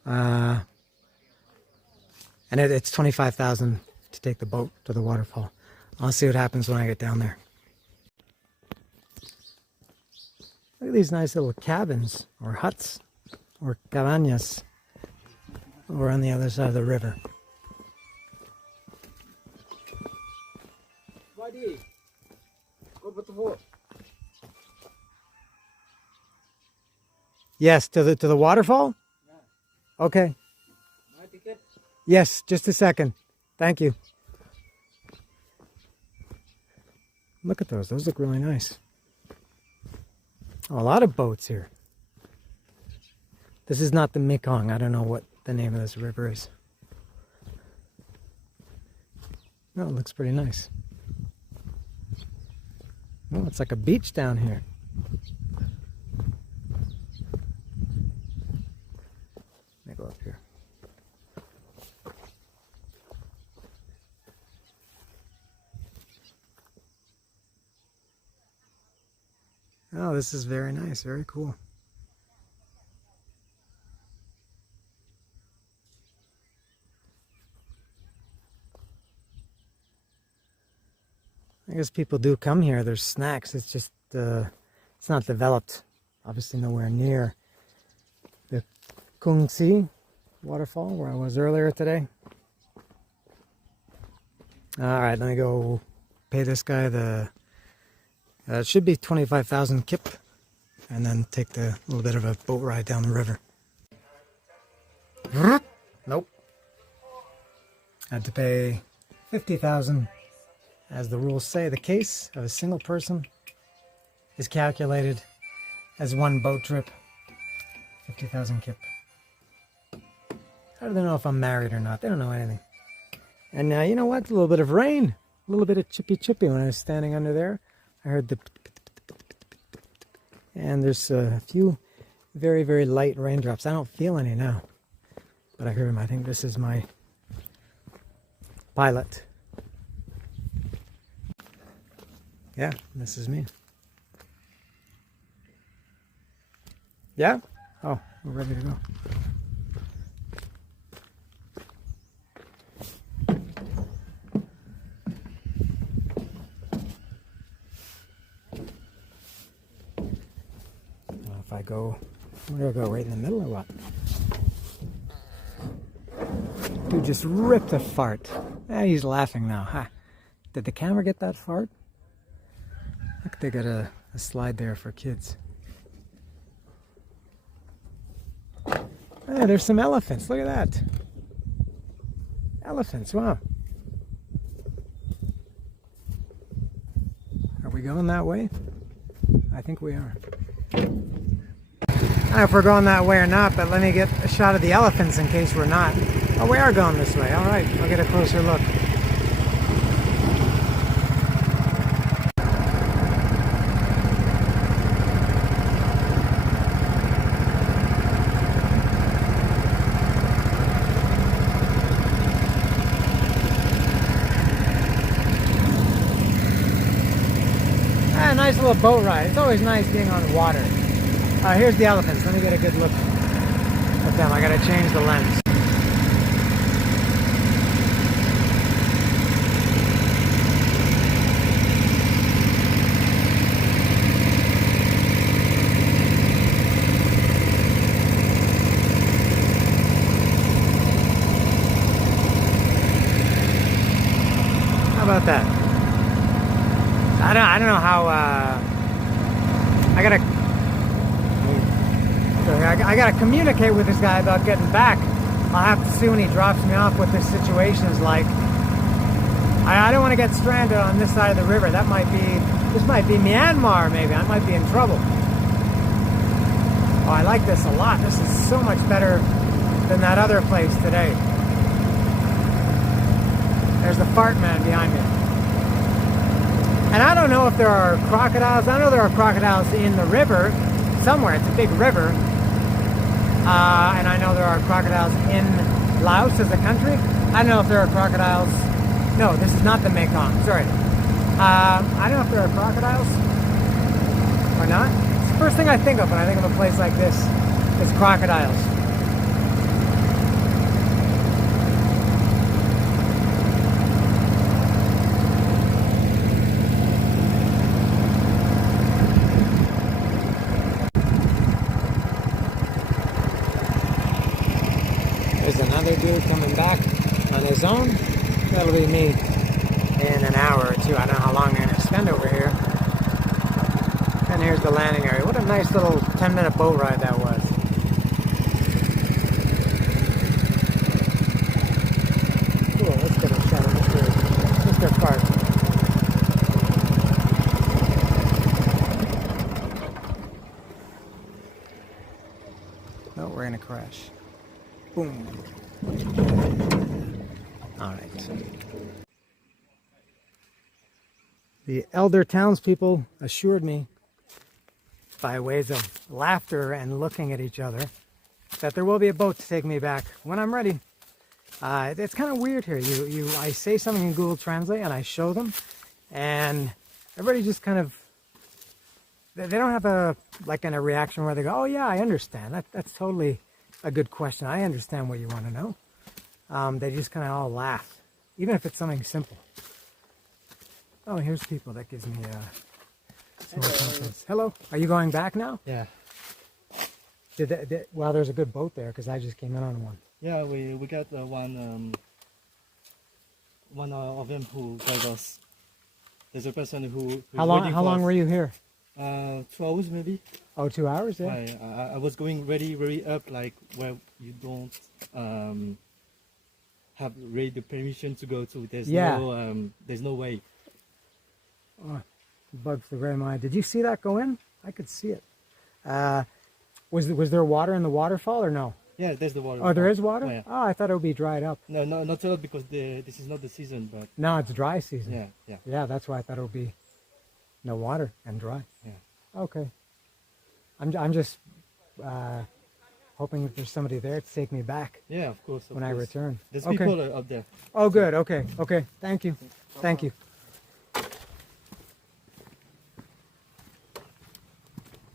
huh? And it's 25,000 to take the boat to the waterfall. I'll see what happens when I get down there. Look at these nice little cabins or huts or cabañas over on the other side of the river. Yes, to the waterfall? Okay. Yes, just a second. Thank you. Look at those. Those look really nice. Oh, a lot of boats here. This is not the Mekong. I don't know what the name of this river is. No, it looks pretty nice. Oh, it's like a beach down here. Let me go up here. Oh, this is very nice, very cool. I guess people do come here. There's snacks. It's just, it's not developed. Obviously nowhere near the Kuang waterfall where I was earlier today. All right, let me go pay this guy the... it should be 25,000 kip, and then take the little bit of a boat ride down the river. Nope. Had to pay 50,000. As the rules say, the case of a single person is calculated as one boat trip. 50,000 kip. How do they know if I'm married or not? They don't know anything. And you know what? A little bit of rain. A little bit of chippy when I was standing under there. I heard the... And there's a few very, very light raindrops. I don't feel any now. But I heard them. I think this is my pilot. Yeah, this is me. Yeah? Oh, we're ready to go. If I go, where do I go? Right in the middle or what? Dude just ripped a fart. He's laughing now. Ha. Did the camera get that fart? Look, they got a slide there for kids. Hey, there's some elephants. Look at that. Elephants, wow. Are we going that way? I think we are. I don't know if we're going that way or not, but let me get a shot of the elephants in case we're not. Oh, we are going this way. All right, I'll get a closer look. Nice little boat ride. It's always nice being on water. Here's the elephants. Let me get a good look at them. I gotta change the lens. How about that? I don't know how, I gotta communicate with this guy about getting back. I'll have to see when he drops me off what this situation is like. I don't want to get stranded on this side of the river. This might be Myanmar maybe. I might be in trouble. Oh, I like this a lot. This is so much better than that other place today. There's the fart man behind me. And I don't know if there are crocodiles. I know there are crocodiles in the river somewhere. It's a big river. And I know there are crocodiles in Laos as a country. I don't know if there are crocodiles. No, this is not the Mekong. Sorry. I don't know if there are crocodiles or not. It's the first thing I think of when I think of a place like this is crocodiles. There's another dude coming back on his own. That'll be me in an hour or two. I don't know how long they're going to spend over here. And here's the landing area. What a nice little 10-minute boat ride that was. Cool, let's get a shot of Mr. Fart. No, we're going to crash. Boom. All right. The elder townspeople assured me, by ways of laughter and looking at each other, that there will be a boat to take me back when I'm ready. It's kind of weird here. I say something in Google Translate and I show them, and everybody just kind of, they don't have a reaction where they go, "Oh yeah, I understand. That's totally a good question. I understand what you want to know." They just kind of all laugh, even if it's something simple. Oh, here's people. That gives me some more confidence. Hello. Are you going back now? Yeah. Well, there's a good boat there because I just came in on one. Yeah, we got one of them who guide us. There's a person who How long were you here? 2 hours maybe. Oh, 2 hours, yeah. I was going very up, like where you don't have really the permission to go to. There's no way. Oh, bugs the gray mind. Did you see that go in? I could see it. Was there water in the waterfall or no? Yeah, there's the water. Oh, there is water? Oh, yeah. Oh, I thought it would be dried up. No, not at all, because this is not the season. But no, it's dry season. Yeah. Yeah, that's why I thought it would be no water and dry. Yeah. Okay. I'm just hoping that there's somebody there to take me back. Yeah, of course. When I return. There's people up there. Oh, good. Okay. Thank you. Thank you.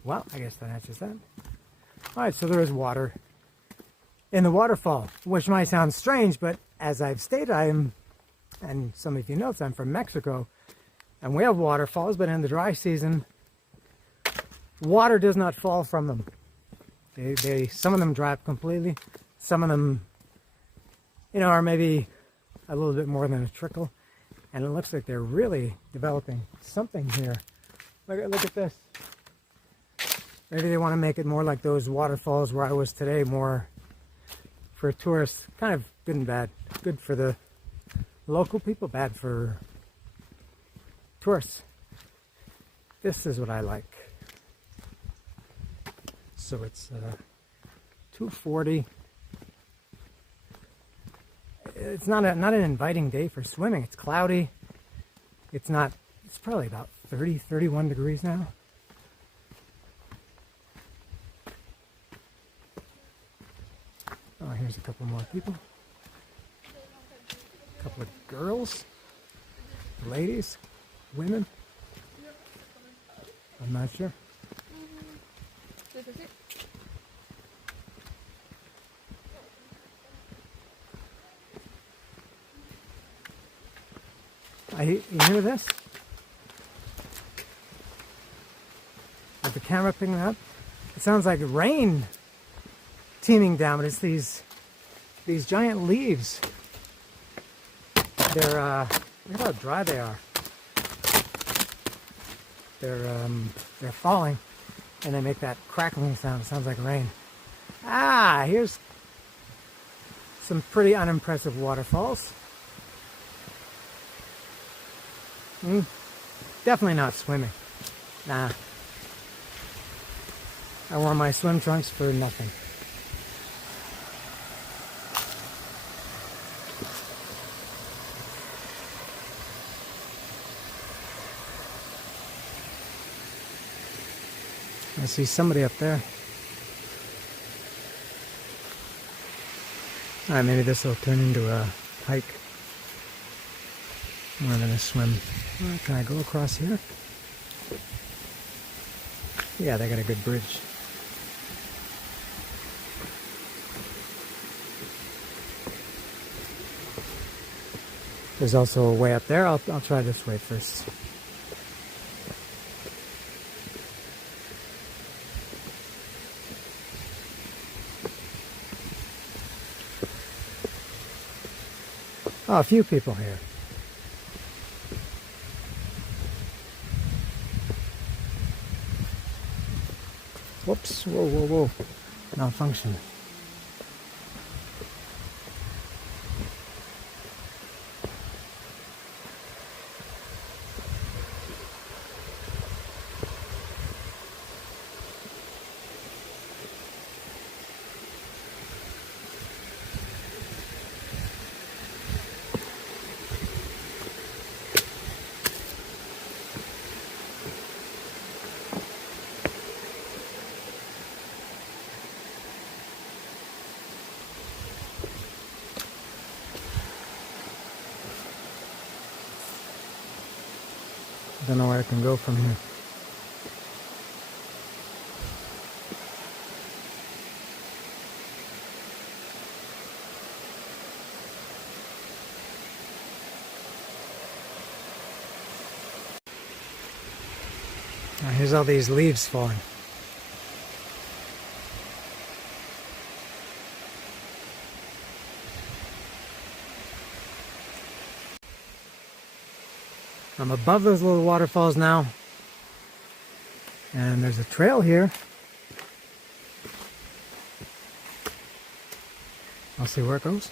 Well, I guess that answers that. All right, so there is water in the waterfall, which might sound strange, but as I've stated, and some of you know, I'm from Mexico, and we have waterfalls, but in the dry season, water does not fall from them. Some of them dry up completely. Some of them, are maybe a little bit more than a trickle, and it looks like they're really developing something here. Look at this. Maybe they want to make it more like those waterfalls where I was today, more for tourists. Kind of good and bad. Good for the local people, bad for tourists. This is what I like. So it's 2:40. It's not an inviting day for swimming. It's cloudy. It's probably about 31 degrees now. Oh, here's a couple more people. A couple of girls, ladies, women. I'm not sure. You hear this? Is the camera picking it up? It sounds like rain teeming down, but it's these giant leaves. They're look how dry they are. They're falling, and they make that crackling sound. It sounds like rain. Here's some pretty unimpressive waterfalls. Definitely not swimming. Nah. I wore my swim trunks for nothing. I see somebody up there. Alright, maybe this will turn into a hike more than a swim. Can I go across here? Yeah, they got a good bridge. There's also a way up there. I'll try this way first. Oh, a few people here. Whoops, whoa. Malfunction. Don't know where I can go from here. Now here's all these leaves falling. I'm above those little waterfalls now, and there's a trail here. I'll see where it goes.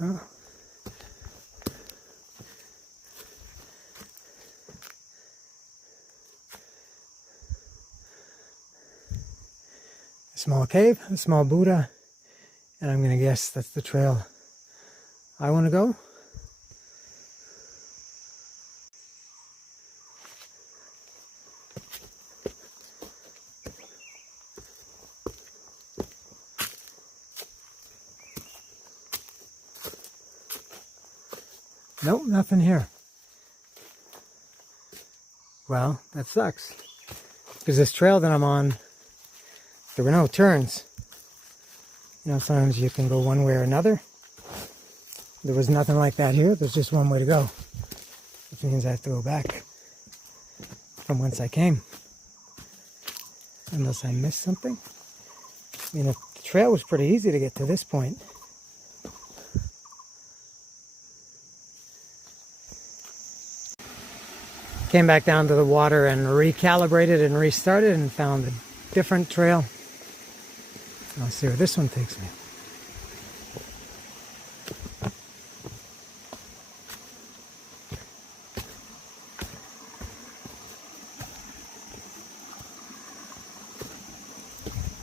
Oh. A small cave, a small Buddha, and I'm gonna guess that's the trail I want to go. Nope, nothing here. Well, that sucks. Because this trail that I'm on, there were no turns. You know, sometimes you can go one way or another. There was nothing like that here. There's just one way to go. Which means I have to go back from whence I came. Unless I missed something. I mean, the trail was pretty easy to get to this point. Came back down to the water and recalibrated and restarted and found a different trail. I'll see where this one takes me.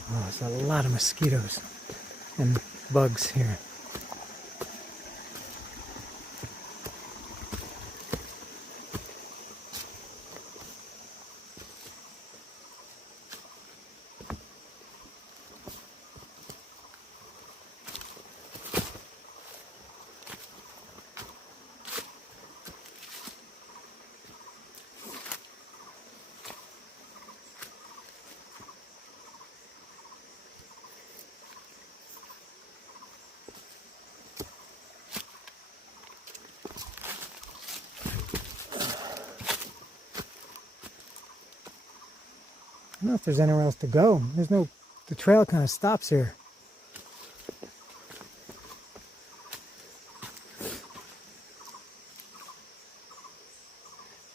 Oh, there's a lot of mosquitoes and bugs here. don't know if there's anywhere else to go. There's no, the trail kind of stops here.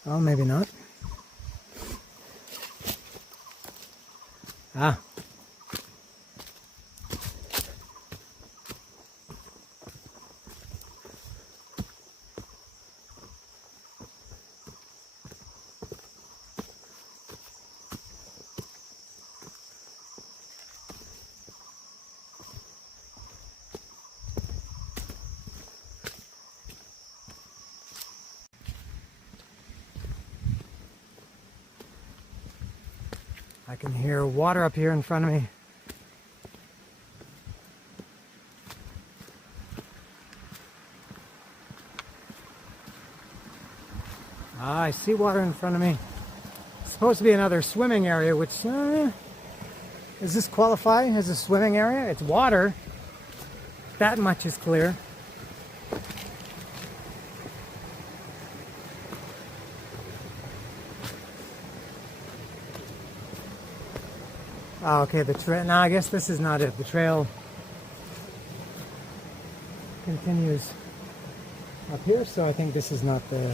Oh, maybe not. Ah. I can hear water up here in front of me. Ah, I see water in front of me. It's supposed to be another swimming area, which, does this qualify as a swimming area? It's water. That much is clear. Oh, okay, the trail. No, I guess this is not it. The trail continues up here, so I think this is not the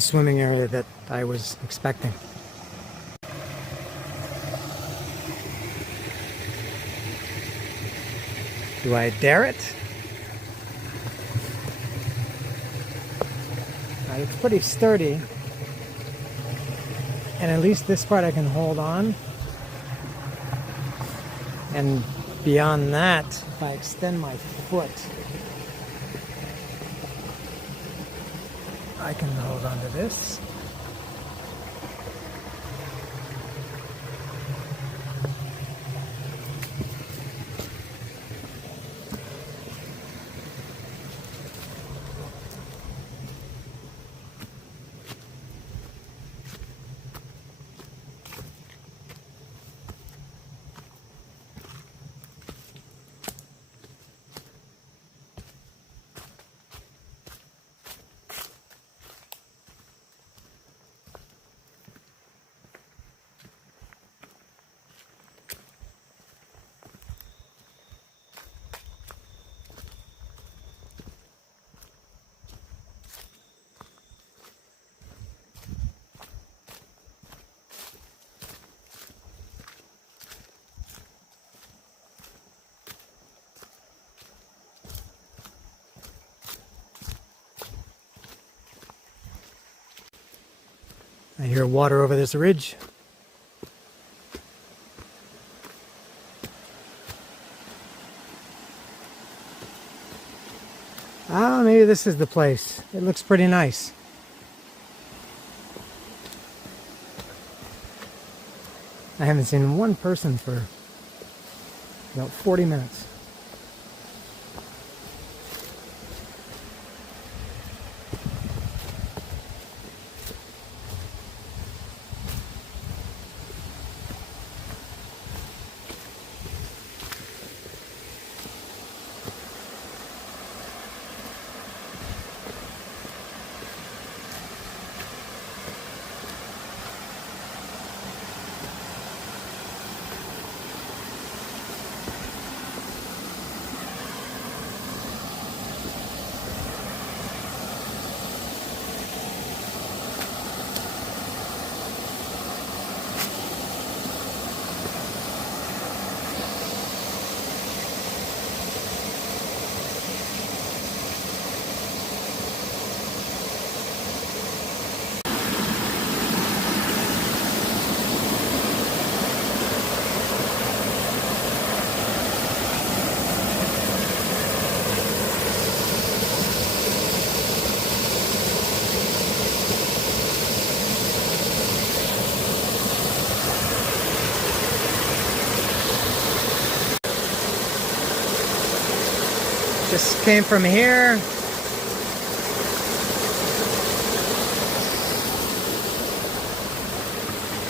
swimming area that I was expecting. Do I dare it? It's pretty sturdy, and at least this part I can hold on. And beyond that, if I extend my foot, I can hold on to this. I hear water over this ridge. Oh, maybe this is the place. It looks pretty nice. I haven't seen one person for about 40 minutes. Just came from here.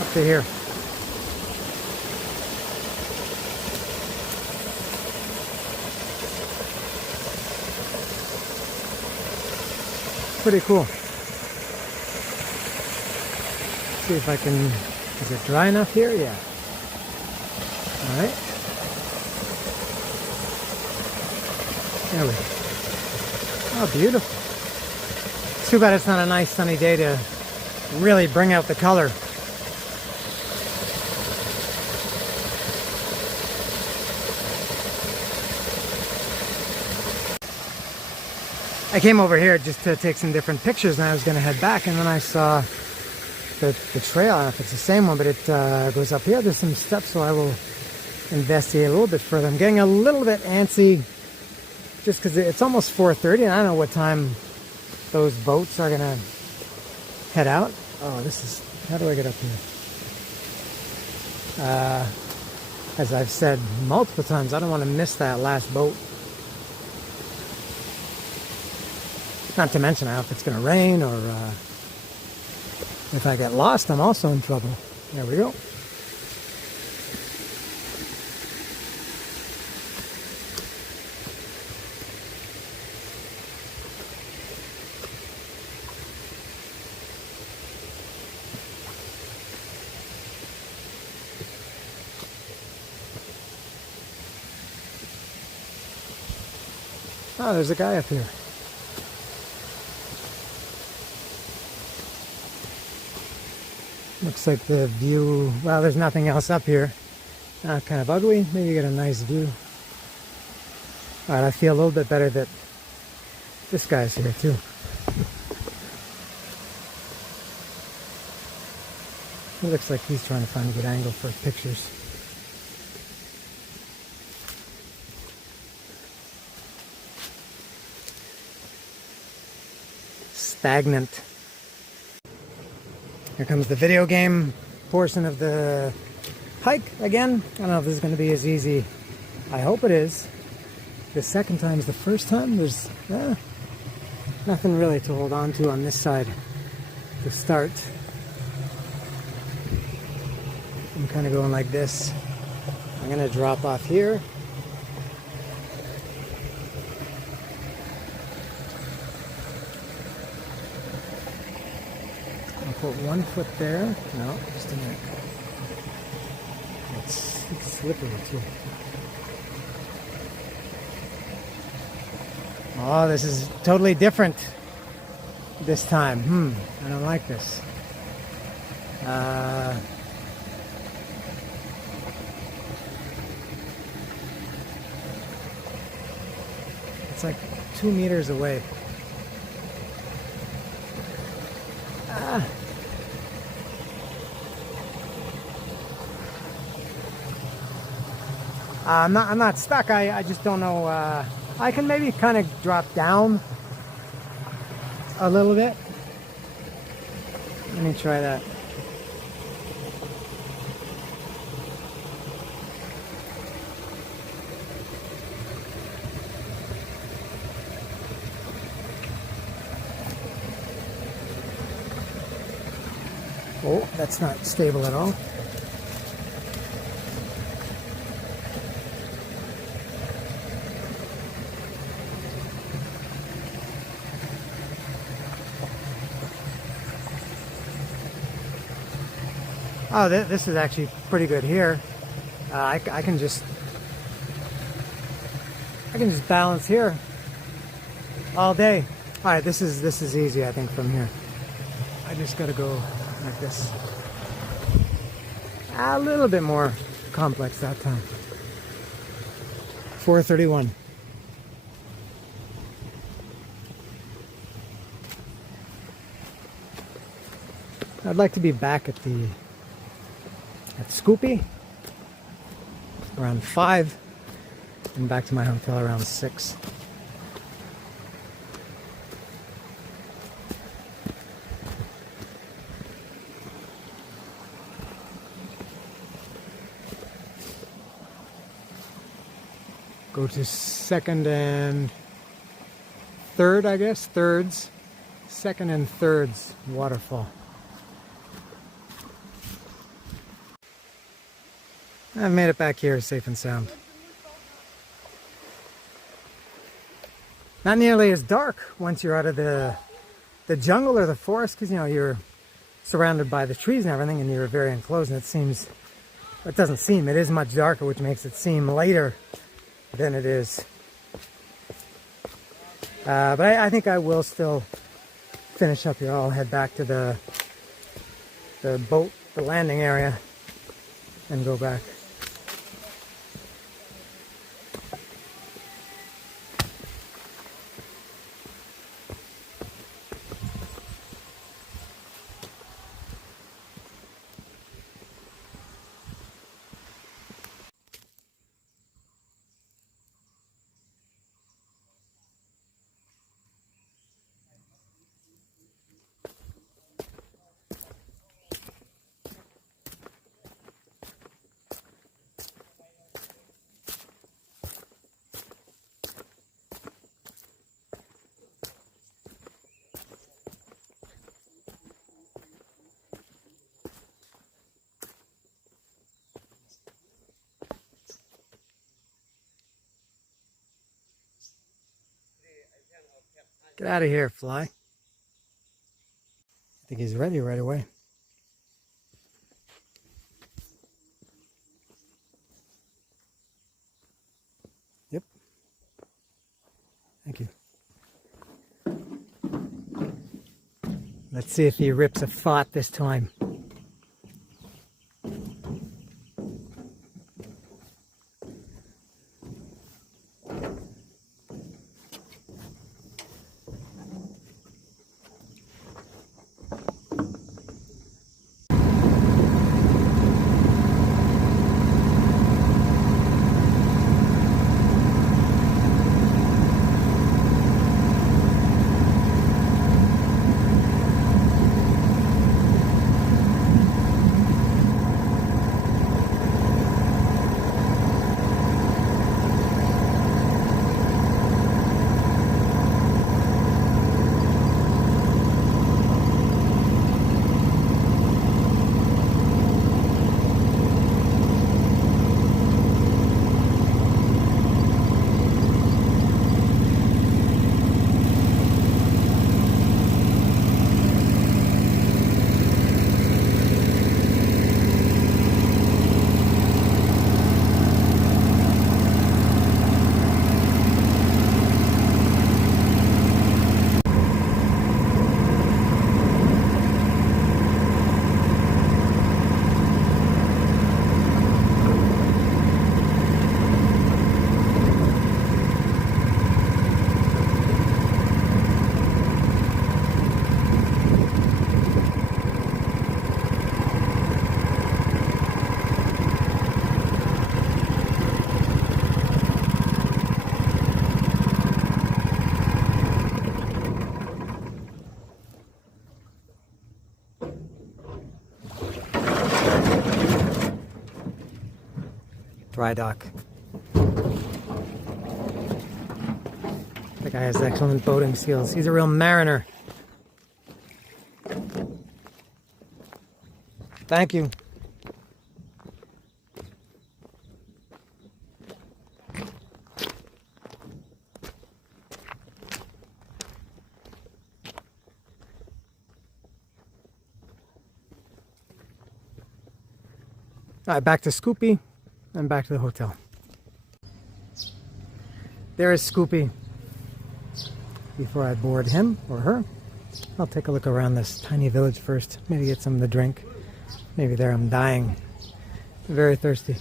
Up to here. Pretty cool. See if I can Is it dry enough here? Yeah. All right. There we go. Oh, beautiful. It's too bad it's not a nice sunny day to really bring out the color. I came over here just to take some different pictures, and I was going to head back, and then I saw the trail. I don't know if it's the same one, but it goes up here. There's some steps, so I will investigate a little bit further. I'm getting a little bit antsy just because it's almost 4:30, and I don't know what time those boats are going to head out. Oh, this is... How do I get up here? As I've said multiple times, I don't want to miss that last boat. Not to mention, I don't know if it's going to rain or if I get lost, I'm also in trouble. There we go. Oh, there's a guy up here. Looks like the view, well, there's nothing else up here. Kind of ugly. Maybe you get a nice view. Alright, I feel a little bit better that this guy's here too. It looks like he's trying to find a good angle for pictures. Stagnant. Here comes the video game portion of the hike again. I don't know if this is going to be as easy. I hope it is. The second time is the first time. There's nothing really to hold on to on this side to start. I'm kind of going like this. I'm going to drop off here. Put 1 foot there. No, just a minute. It's slippery too. Oh, this is totally different this time. I don't like this. It's like 2 meters away. I'm not stuck. I just don't know. I can maybe kind of drop down a little bit. Let me try that. Oh, that's not stable at all. Oh, this is actually pretty good here. I can just balance here all day. All right, this is easy, I think, from here. I just got to go like this. A little bit more complex that time. 4:31. I'd like to be back at Scoopy around 5 and back to my hotel around 6. Go to second and third, I guess. Thirds. Second and thirds waterfall. I've made it back here safe and sound. Not nearly as dark once you're out of the jungle or the forest, because you know you're surrounded by the trees and everything, and you're very enclosed, and it doesn't seem, it is much darker, which makes it seem later than it is. But I think I will still finish up here. I'll head back to the boat, the landing area, and go back. Get out of here, fly. I think he's ready right away. Yep. Thank you. Let's see if he rips a fought this time. Dry dock. The guy has excellent boating skills. He's a real mariner. Thank you. All right, back to Scoopy and back to the hotel. There is Scoopy. Before I board him or her, I'll take a look around this tiny village first. Maybe get something to drink. Maybe there I'm dying. Very thirsty.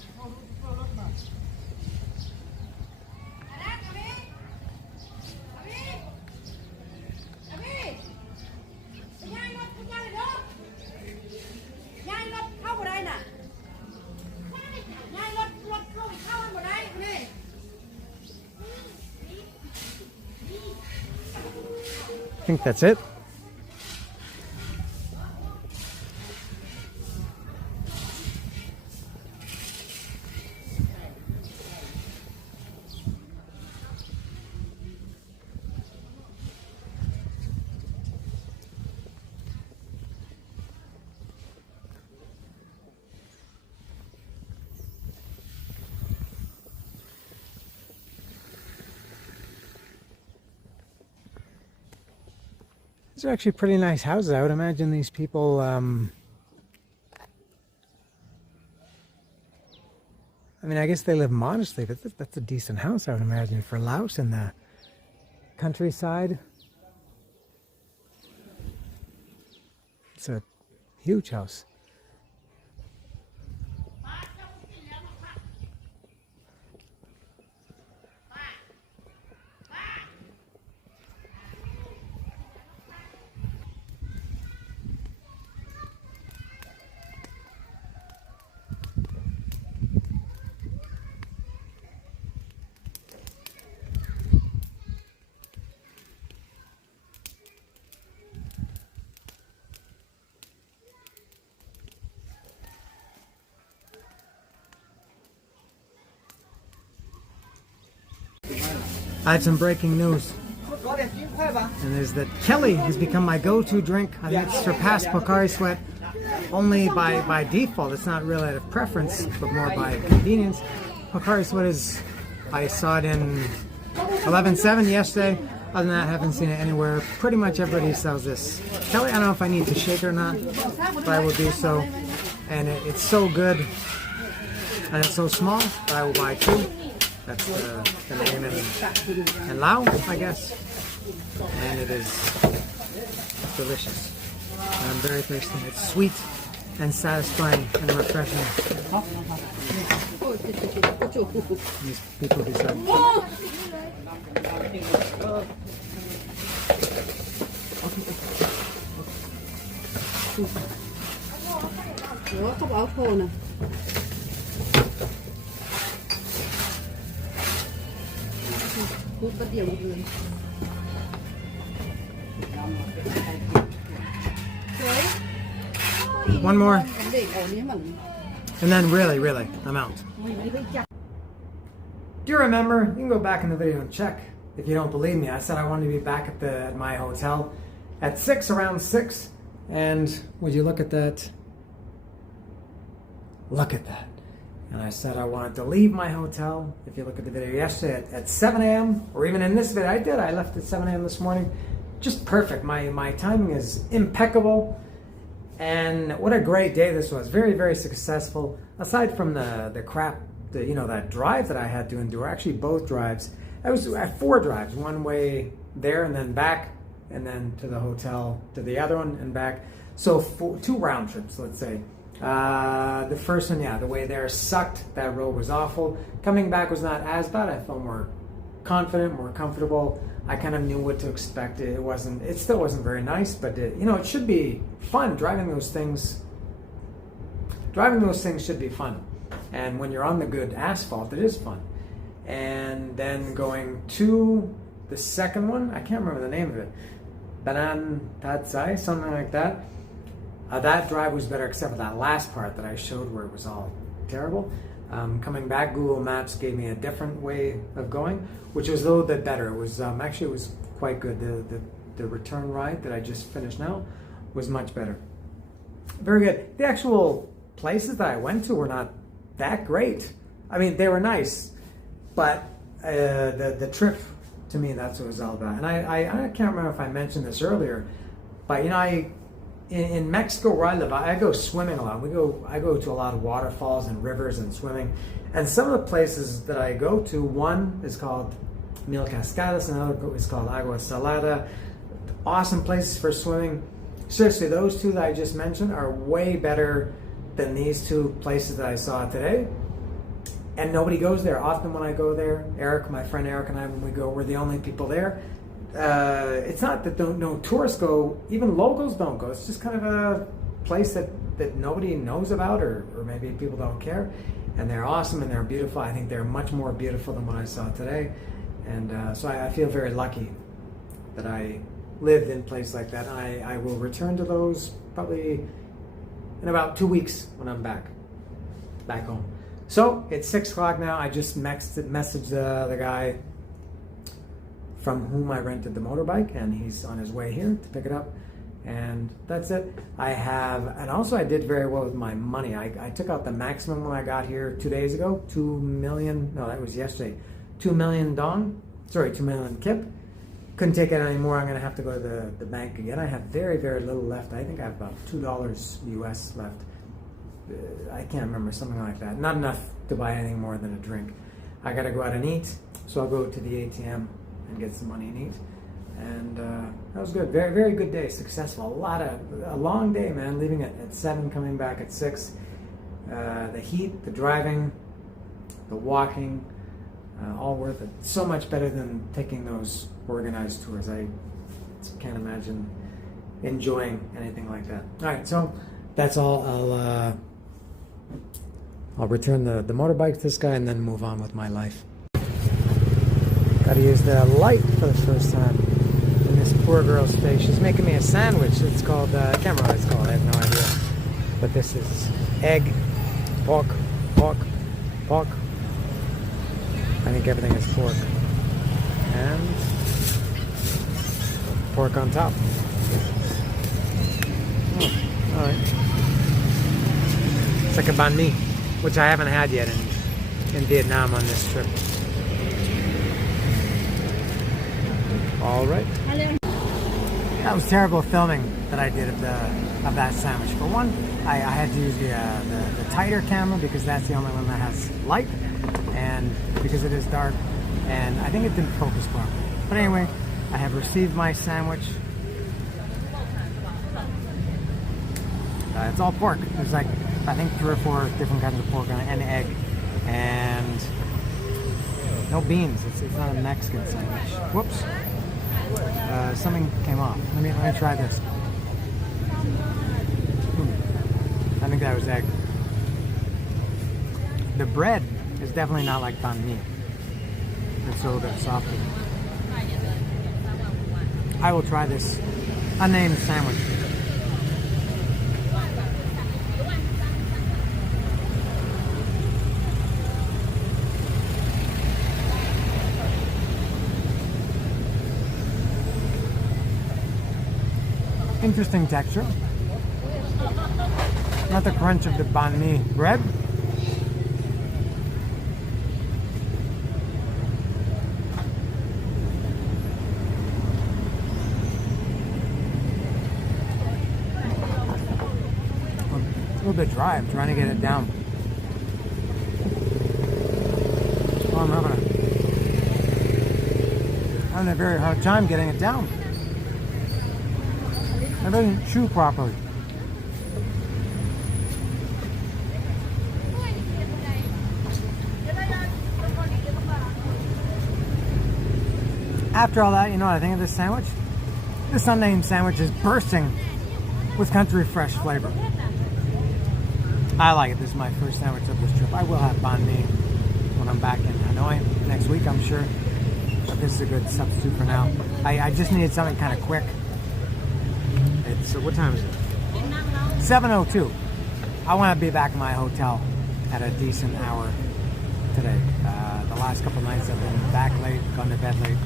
I think that's it. These are actually pretty nice houses. I would imagine these people, I mean, I guess they live modestly, but that's a decent house, I would imagine, for Laos in the countryside. It's a huge house. I had some breaking news. And there's that Kelly has become my go-to drink. I think it's surpassed Pocari Sweat only by default. It's not really out of preference, but more by convenience. Pocari Sweat is, I saw it in 11.7 yesterday. Other than that, I haven't seen it anywhere. Pretty much everybody sells this. Kelly, I don't know if I need to shake it or not, but I will do so. And it's so good. And it's so small, but I will buy two. That's the name in Laos, I guess. And it is delicious. And I'm very thirsty. It's sweet and satisfying and refreshing. These people beside me. Có áo khô nè. Hút bất điều một người. One more. And then really, I'm out. Do you remember? You can go back in the video and check. If you don't believe me, I said I wanted to be back at my hotel at 6, around 6. And would you look at that? Look at that. And I said I wanted to leave my hotel. If you look at the video yesterday at 7 a.m. or even in this video, I left at 7 a.m. this morning. Just perfect. My timing is impeccable. And what a great day this was. Very, very successful. Aside from the crap, that drive that I had to endure. Actually, both drives. I had 4 drives. One way there and then back, and then to the hotel, to the other one and back. So 2 round trips, let's say. The first one, the way there sucked. That road was awful. Coming back was not as bad. I felt more confident, more comfortable. I kind of knew what to expect. It still wasn't very nice, but it should be fun. Driving those things should be fun. And when you're on the good asphalt, it is fun. And then going to the second one, I can't remember the name of it. Banan Tatsai, something like that. That drive was better except for that last part that I showed where it was all terrible. Coming back, Google Maps gave me a different way of going, which was a little bit better. It was actually it was quite good. The return ride that I just finished now was much better. Very good. The actual places that I went to were not that great. I mean, they were nice, but the trip, to me, that's what it was all about. And I can't remember if I mentioned this earlier, but in Mexico where I live, I go swimming a lot. I go to a lot of waterfalls and rivers and swimming. And some of the places that I go to, one is called Mil Cascadas, another is called Agua Salada. Awesome places for swimming. Seriously, those 2 that I just mentioned are way better than these 2 places that I saw today. And nobody goes there. Often when I go there, my friend Eric and I, when we go, we're the only people there. It's not that no tourists go, even locals don't go. It's just kind of a place that nobody knows about, or maybe people don't care. And they're awesome and they're beautiful. I think they're much more beautiful than what I saw today. And so I feel very lucky that I lived in a place like that. And I will return to those probably in about 2 weeks when I'm back home. So it's 6 o'clock now. I just messaged the guy from whom I rented the motorbike, and he's on his way here to pick it up. And that's it. And also I did very well with my money. I took out the maximum when I got here 2 days ago, 2 million, no, that was yesterday, 2 million dong, sorry, 2 million kip. couldn't take it anymore. I'm going to have to go to the bank again. I have very, very little left. I think I have about $2 US left. I can't remember, something like that. Not enough to buy anything more than a drink. I got to go out and eat, so I'll go to the ATM and get some money and eat. And that was good. Very, very good day. Successful. A long day, man. Leaving at 7, coming back at 6. The heat, the driving, the walking, all worth it. So much better than taking those organized tours. I can't imagine enjoying anything like that. All right, so that's all. I'll return the motorbike to this guy and then move on with my life. Got to use the light for the first time in this poor girl's face. She's making me a sandwich. It's called, I can't remember what it's called. I have no idea. But this is egg, pork. I think everything is pork. And pork on top. Oh, alright. It's like a banh mi, which I haven't had yet in Vietnam on this trip. Alright. That was terrible filming that I did of that sandwich. For one, I had to use the tighter camera because that's the only one that has light, and because it is dark, and I think it didn't focus properly. But anyway, I have received my sandwich. It's all pork. There's like, I think 3 or 4 different kinds of pork on it, and egg, and no beans. It's not a Mexican sandwich. Whoops. Something came off. Let me try this. I think that was egg. The bread is definitely not like banh mi. It's a little bit softer. I will try this unnamed sandwich. Interesting texture. Not the crunch of the banh mi bread. A little bit dry. I'm trying to get it down. Oh, I'm having a very hard time getting it down. It doesn't chew properly. After all that, you know what I think of this sandwich? This unnamed sandwich is bursting with country fresh flavor. I like it. This is my first sandwich of this trip. I will have banh mi when I'm back in Hanoi next week, I'm sure. But this is a good substitute for now. I just needed something kind of quick. So what time is it? 7:02. I want to be back in my hotel at a decent hour today. The last couple nights I've been back late, gone to bed late.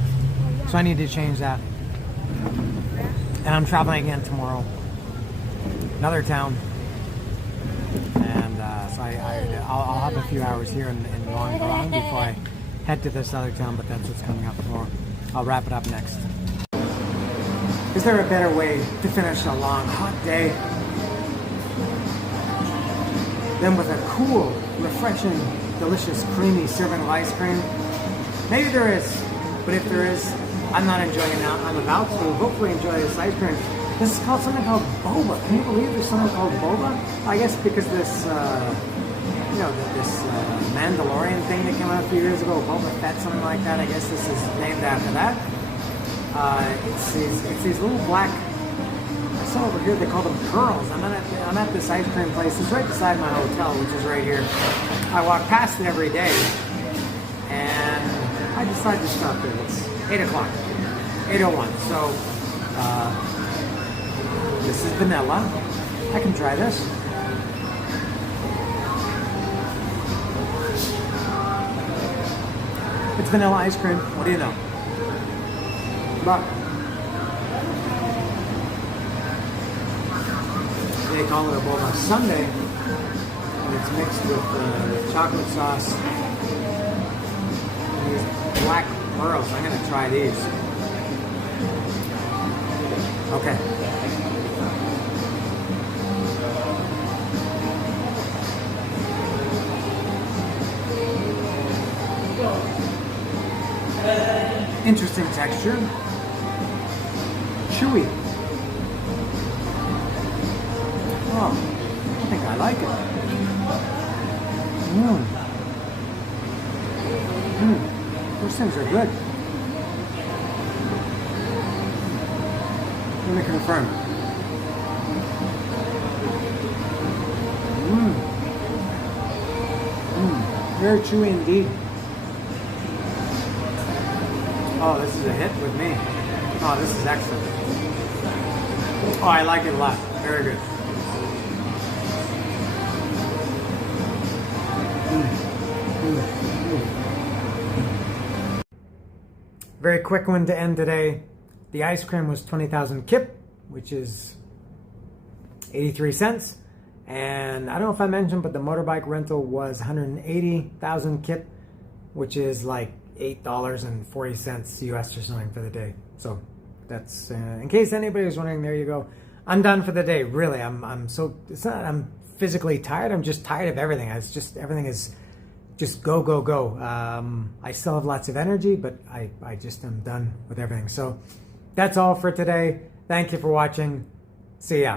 So I need to change that. And I'm traveling again tomorrow. Another town. And so I'll have a few hours here in Luang before I head to this other town, but that's what's coming up tomorrow. I'll wrap it up next. Is there a better way to finish a long, hot day than with a cool, refreshing, delicious, creamy serving of ice cream? Maybe there is, but if there is, I'm not enjoying it now. I'm about to hopefully enjoy this ice cream. This is called something called boba. Can you believe there's something called boba? I guess because this, this Mandalorian thing that came out a few years ago, Boba Fett, something like that. I guess this is named after that. It's these little black, I saw over here, they call them pearls. I'm at this ice cream place. It's right beside my hotel, which is right here. I walk past it every day, and I decided to stop there. It's 8 o'clock, 8:01. So, this is vanilla. I can try this. It's vanilla ice cream. What do you know? But they call it a boba sundae, and it's mixed with chocolate sauce and these black pearls. I'm gonna try these. Okay. Interesting texture. Chewy. Oh, I think I like it. Those things are good. Let me confirm. Very chewy indeed. Oh, this is a hit with me. Oh, this is excellent. Oh, I like it a lot. Very good. Very quick one to end today. The ice cream was 20,000 kip, which is 83 cents. And I don't know if I mentioned, but the motorbike rental was 180,000 kip, which is like $8.40 US or something for the day. So that's in case anybody was wondering. There you go. I'm done for the day. Really, I'm so it's not. I'm physically tired. I'm just tired of everything. It's just everything is just go go go. I still have lots of energy, but I just am done with everything. So that's all for today. Thank you for watching. See ya.